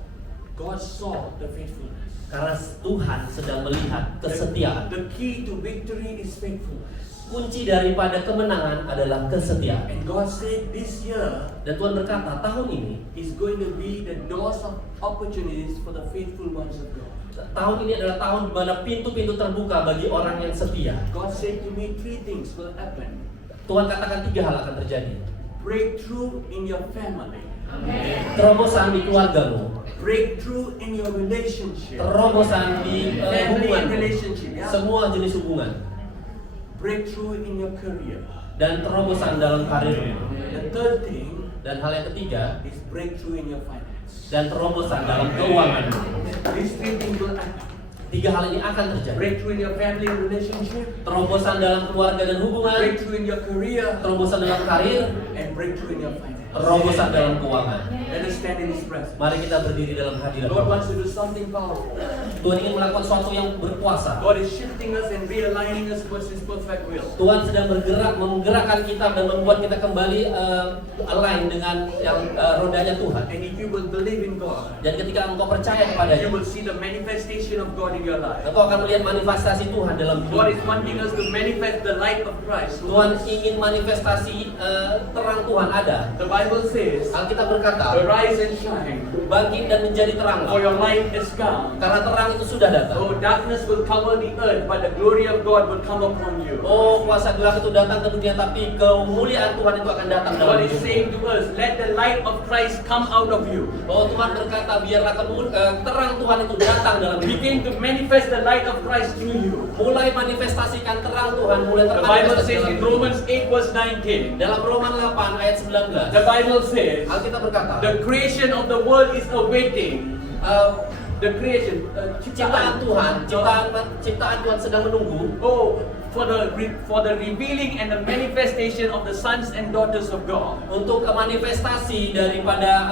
God saw the faithfulness. Karena Tuhan sedang melihat kesetiaan. The key to victory is faithfulness. Kunci daripada kemenangan adalah kesetiaan. And God said this year Dan Tuhan berkata, tahun ini, is going to be the doors of opportunities for the faithful ones of God. tahun ini adalah tahun di mana pintu-pintu terbuka bagi orang yang setia. God said to me 3 things will happen. Tuhan katakan 3 hal akan terjadi. Breakthrough in your family. Terobosan di keluargamu, Breakthrough in your relationship. terobosan di Family hubungan, and relationship. Yeah? semua jenis hubungan, Breakthrough in your career. dan terobosan dalam karirmu. The third thing Dan hal yang ketiga, is breakthrough in your finance. dan terobosan dalam keuangan. These 3 things will happen. 3 hal ini akan terjadi. Breakthrough in your family and relationship. Terobosan dalam keluarga dan hubungan, Breakthrough in your career. terobosan dalam karir, And breakthrough in your finance. terobosan dalam keuangan. Let us stand in His presence. Mari kita berdiri dalam hadirat Lord Tuhan. wants to do something powerful. Tuhan ingin melakukan sesuatu yang berkuasa. God is shifting us and realigning us towards His perfect will. Tuhan sedang menggerakkan kita dan membuat kita kembali align dengan yang rodanya Tuhan. And if you will believe in God, Dan ketika engkau percaya you kepadanya, will see the manifestation of God in your life. engkau akan melihat manifestasi Tuhan dalam God hidup. is wanting us to manifest the light of Christ. Tuhan ingin manifestasi terang Tuhan ada. The Bible says, Alkitab berkata, arise and shine, bangkit dan menjadi terang, for your light is come. karena terang itu sudah datang. Oh, darkness will cover the earth, but the glory of God will come upon you. Oh, kuasa gelap itu datang ke dunia, tapi kemuliaan Tuhan itu akan datang dalam God is hidup. saying to us, let the light of Christ come out of you. Oh, Tuhan berkata, biarlah terang Tuhan itu datang dalam hidup. Begin to manifest the light of Christ through you. Mulai manifestasikan terang Tuhan, mulai The Bible termanifestasi says dalam in hidup. Romans 8 verse 19, Dalam Roma 8 ayat 19, the Bible says, Alkitab berkata, the creation of the world is awaiting. The creation, ciptaan Tuhan sedang menunggu Oh, for the revealing and the manifestation of the sons and daughters of God. untuk manifestasi daripada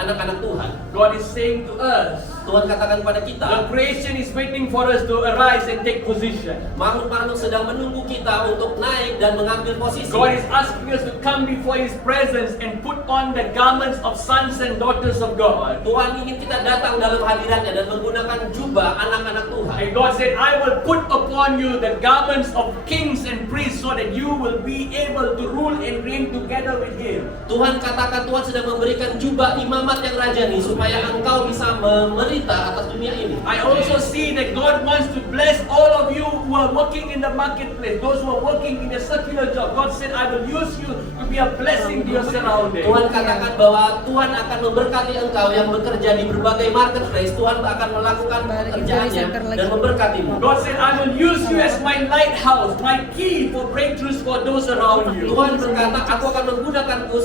anak-anak Tuhan. God is saying to us, Tuhan katakan kepada kita, the creation is waiting for us to arise and take position. makhluk-makhluk sedang menunggu kita untuk naik dan mengambil posisi. God is asking us to come before His presence and put on the garments of sons and daughters of God. Tuhan ingin kita datang dalam hadiratnya dan menggunakan jubah anak-anak Tuhan. And God said, I will put upon you the garments of kings and priests so that you will be able to rule and reign together with Him. Tuhan katakan Tuhan sedang memberikan jubah imamat yang rajani supaya engkau bisa memerintah atas dunia ini. I also see that God wants to bless all of you who are working in the marketplace, those who are working in a secular job. God said, I will use you to be a blessing to your surroundings. Tuhan katakan bahwa Tuhan akan memberkati engkau yang bekerja di berbagai marketplace. Tuhan akan melakukan pekerjaannya dan memberkatimu. God said, I will use you as my lighthouse, my key for breakthroughs for those around you. Tuhan berkata, aku akan menggunakanmu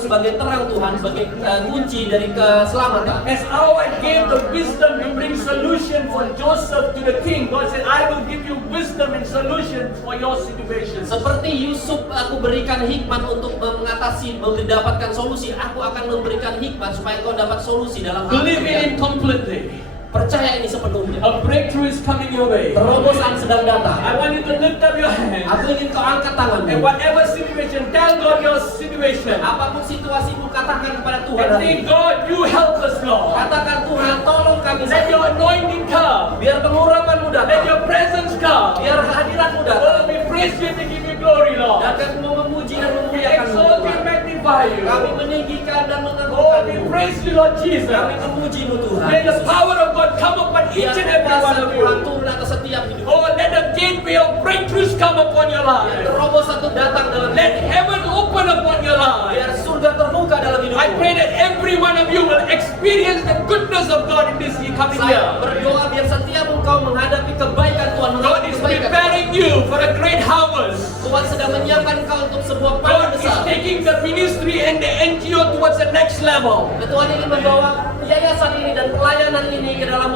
sebagai terang Tuhan, sebagai kunci dari keselamatan. As how I gave the wisdom to bring solution for Joseph to the king, God said, I will give you wisdom and solution for your situation. Seperti Yusuf, aku berikan hikmat untuk mendapatkan solusi. Aku akan memberikan hikmat supaya kau dapat solusi dalam hal Believe in Him completely. Percaya ini sepenuhnya. A breakthrough is coming your way. Terobosan sedang datang. I want you to lift up your hand. Aku ingin kau angkat tanganmu. And whatever situation, tell God your situation. Apapun situasimu, katakan kepada Tuhan. And say, God, you help us, Lord. Katakan, Tuhan, tolong kami. Let your anointing come. Biar pengurapanmu Let datang. your presence come. Biar hadiratmu Oh, datang. we praise you and give you glory, Lord. Dan kami mau memuji dan We memuliakan exalt you and Tuhan. magnify you. Kami meninggikan dan Oh, we mengagungkanmu. praise you, Lord Jesus. Kami memujimu Tuhan. May the Yesus. power of God come upon each Biar and every one kuasa of Tuhan you. turun atas setiap hidup. Oh, let the gateway of breakthroughs come upon your Biar life. terobosan itu datang dalam Let hidup. heaven open upon your Biar life. surga terbuka dalam I hidupmu. pray that every one of you will experience the goodness of God in this coming Saya year. berdoa biar setiap engkau menghadapi kebaikan Tuhan, God menghadapi is kebaikan Tuhan. preparing you for a great harvest. Tuhan sedang menyiapkan engkau untuk sebuah panen God is besar. taking the ministry and the NGO towards the next level. Tuhan ingin membawa yayasan ini dan pelayanan ini ke dalam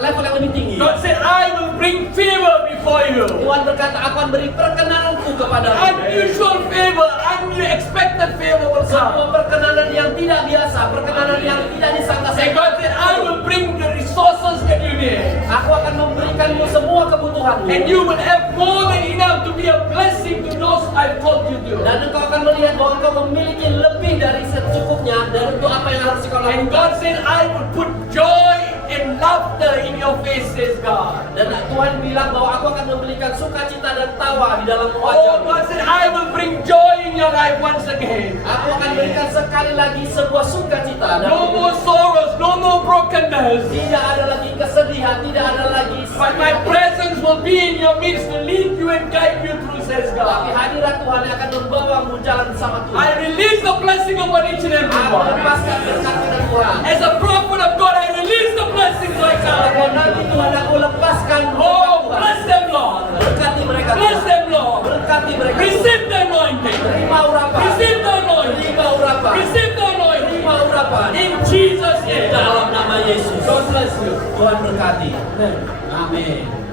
level yang lebih tinggi. God said, I will bring favor before you. Tuhan berkata, aku akan beri perkenananku kepadamu. Unusual favor, unexpected favor will Sebuah come. perkenanan yang tidak biasa, perkenanan yang tidak And disangka-sangka. God said, I will bring the resources that you need. Aku akan memberikanmu semua kebutuhanmu. And you will have more than enough to be a blessing to those I've called you to. Dan engkau akan melihat bahwa engkau memiliki lebih dari secukupnya dan untuk apa yang harus kau And lakukan. God said, I will put joy and laughter in your faces, God. Dan Tuhan bilang bahwa aku akan memberikan sukacita dan tawa di dalam Oh, wajahmu. God said, I will bring joy in your life once again. Aku akan berikan sekali lagi sebuah sukacita dan No more sorrows, no more brokenness. tidak ada lagi kesedihan, tidak ada lagi But my presence will be in your midst to lead you and guide you through, says Tapi God. hadirat Tuhan yang akan membawamu jalan bersama Tuhan. I release the blessing upon each and every Aku one. lepaskan berkat dari Tuhan. As a prophet of God, I release the blessings right Sebagai now. nabi Tuhan, aku lepaskan berkat Oh, Tuhan. bless them, Lord. Berkati mereka Bless Tuhan. them, Lord. Berkati mereka Tuhan. Receive the anointing. Terima urapan. Receive the anointing. Terima urapan. Receive the anointing. Terima urapan. In Jesus' name. Dalam nama Yesus. God bless you. Tuhan berkati. Amen. Amin.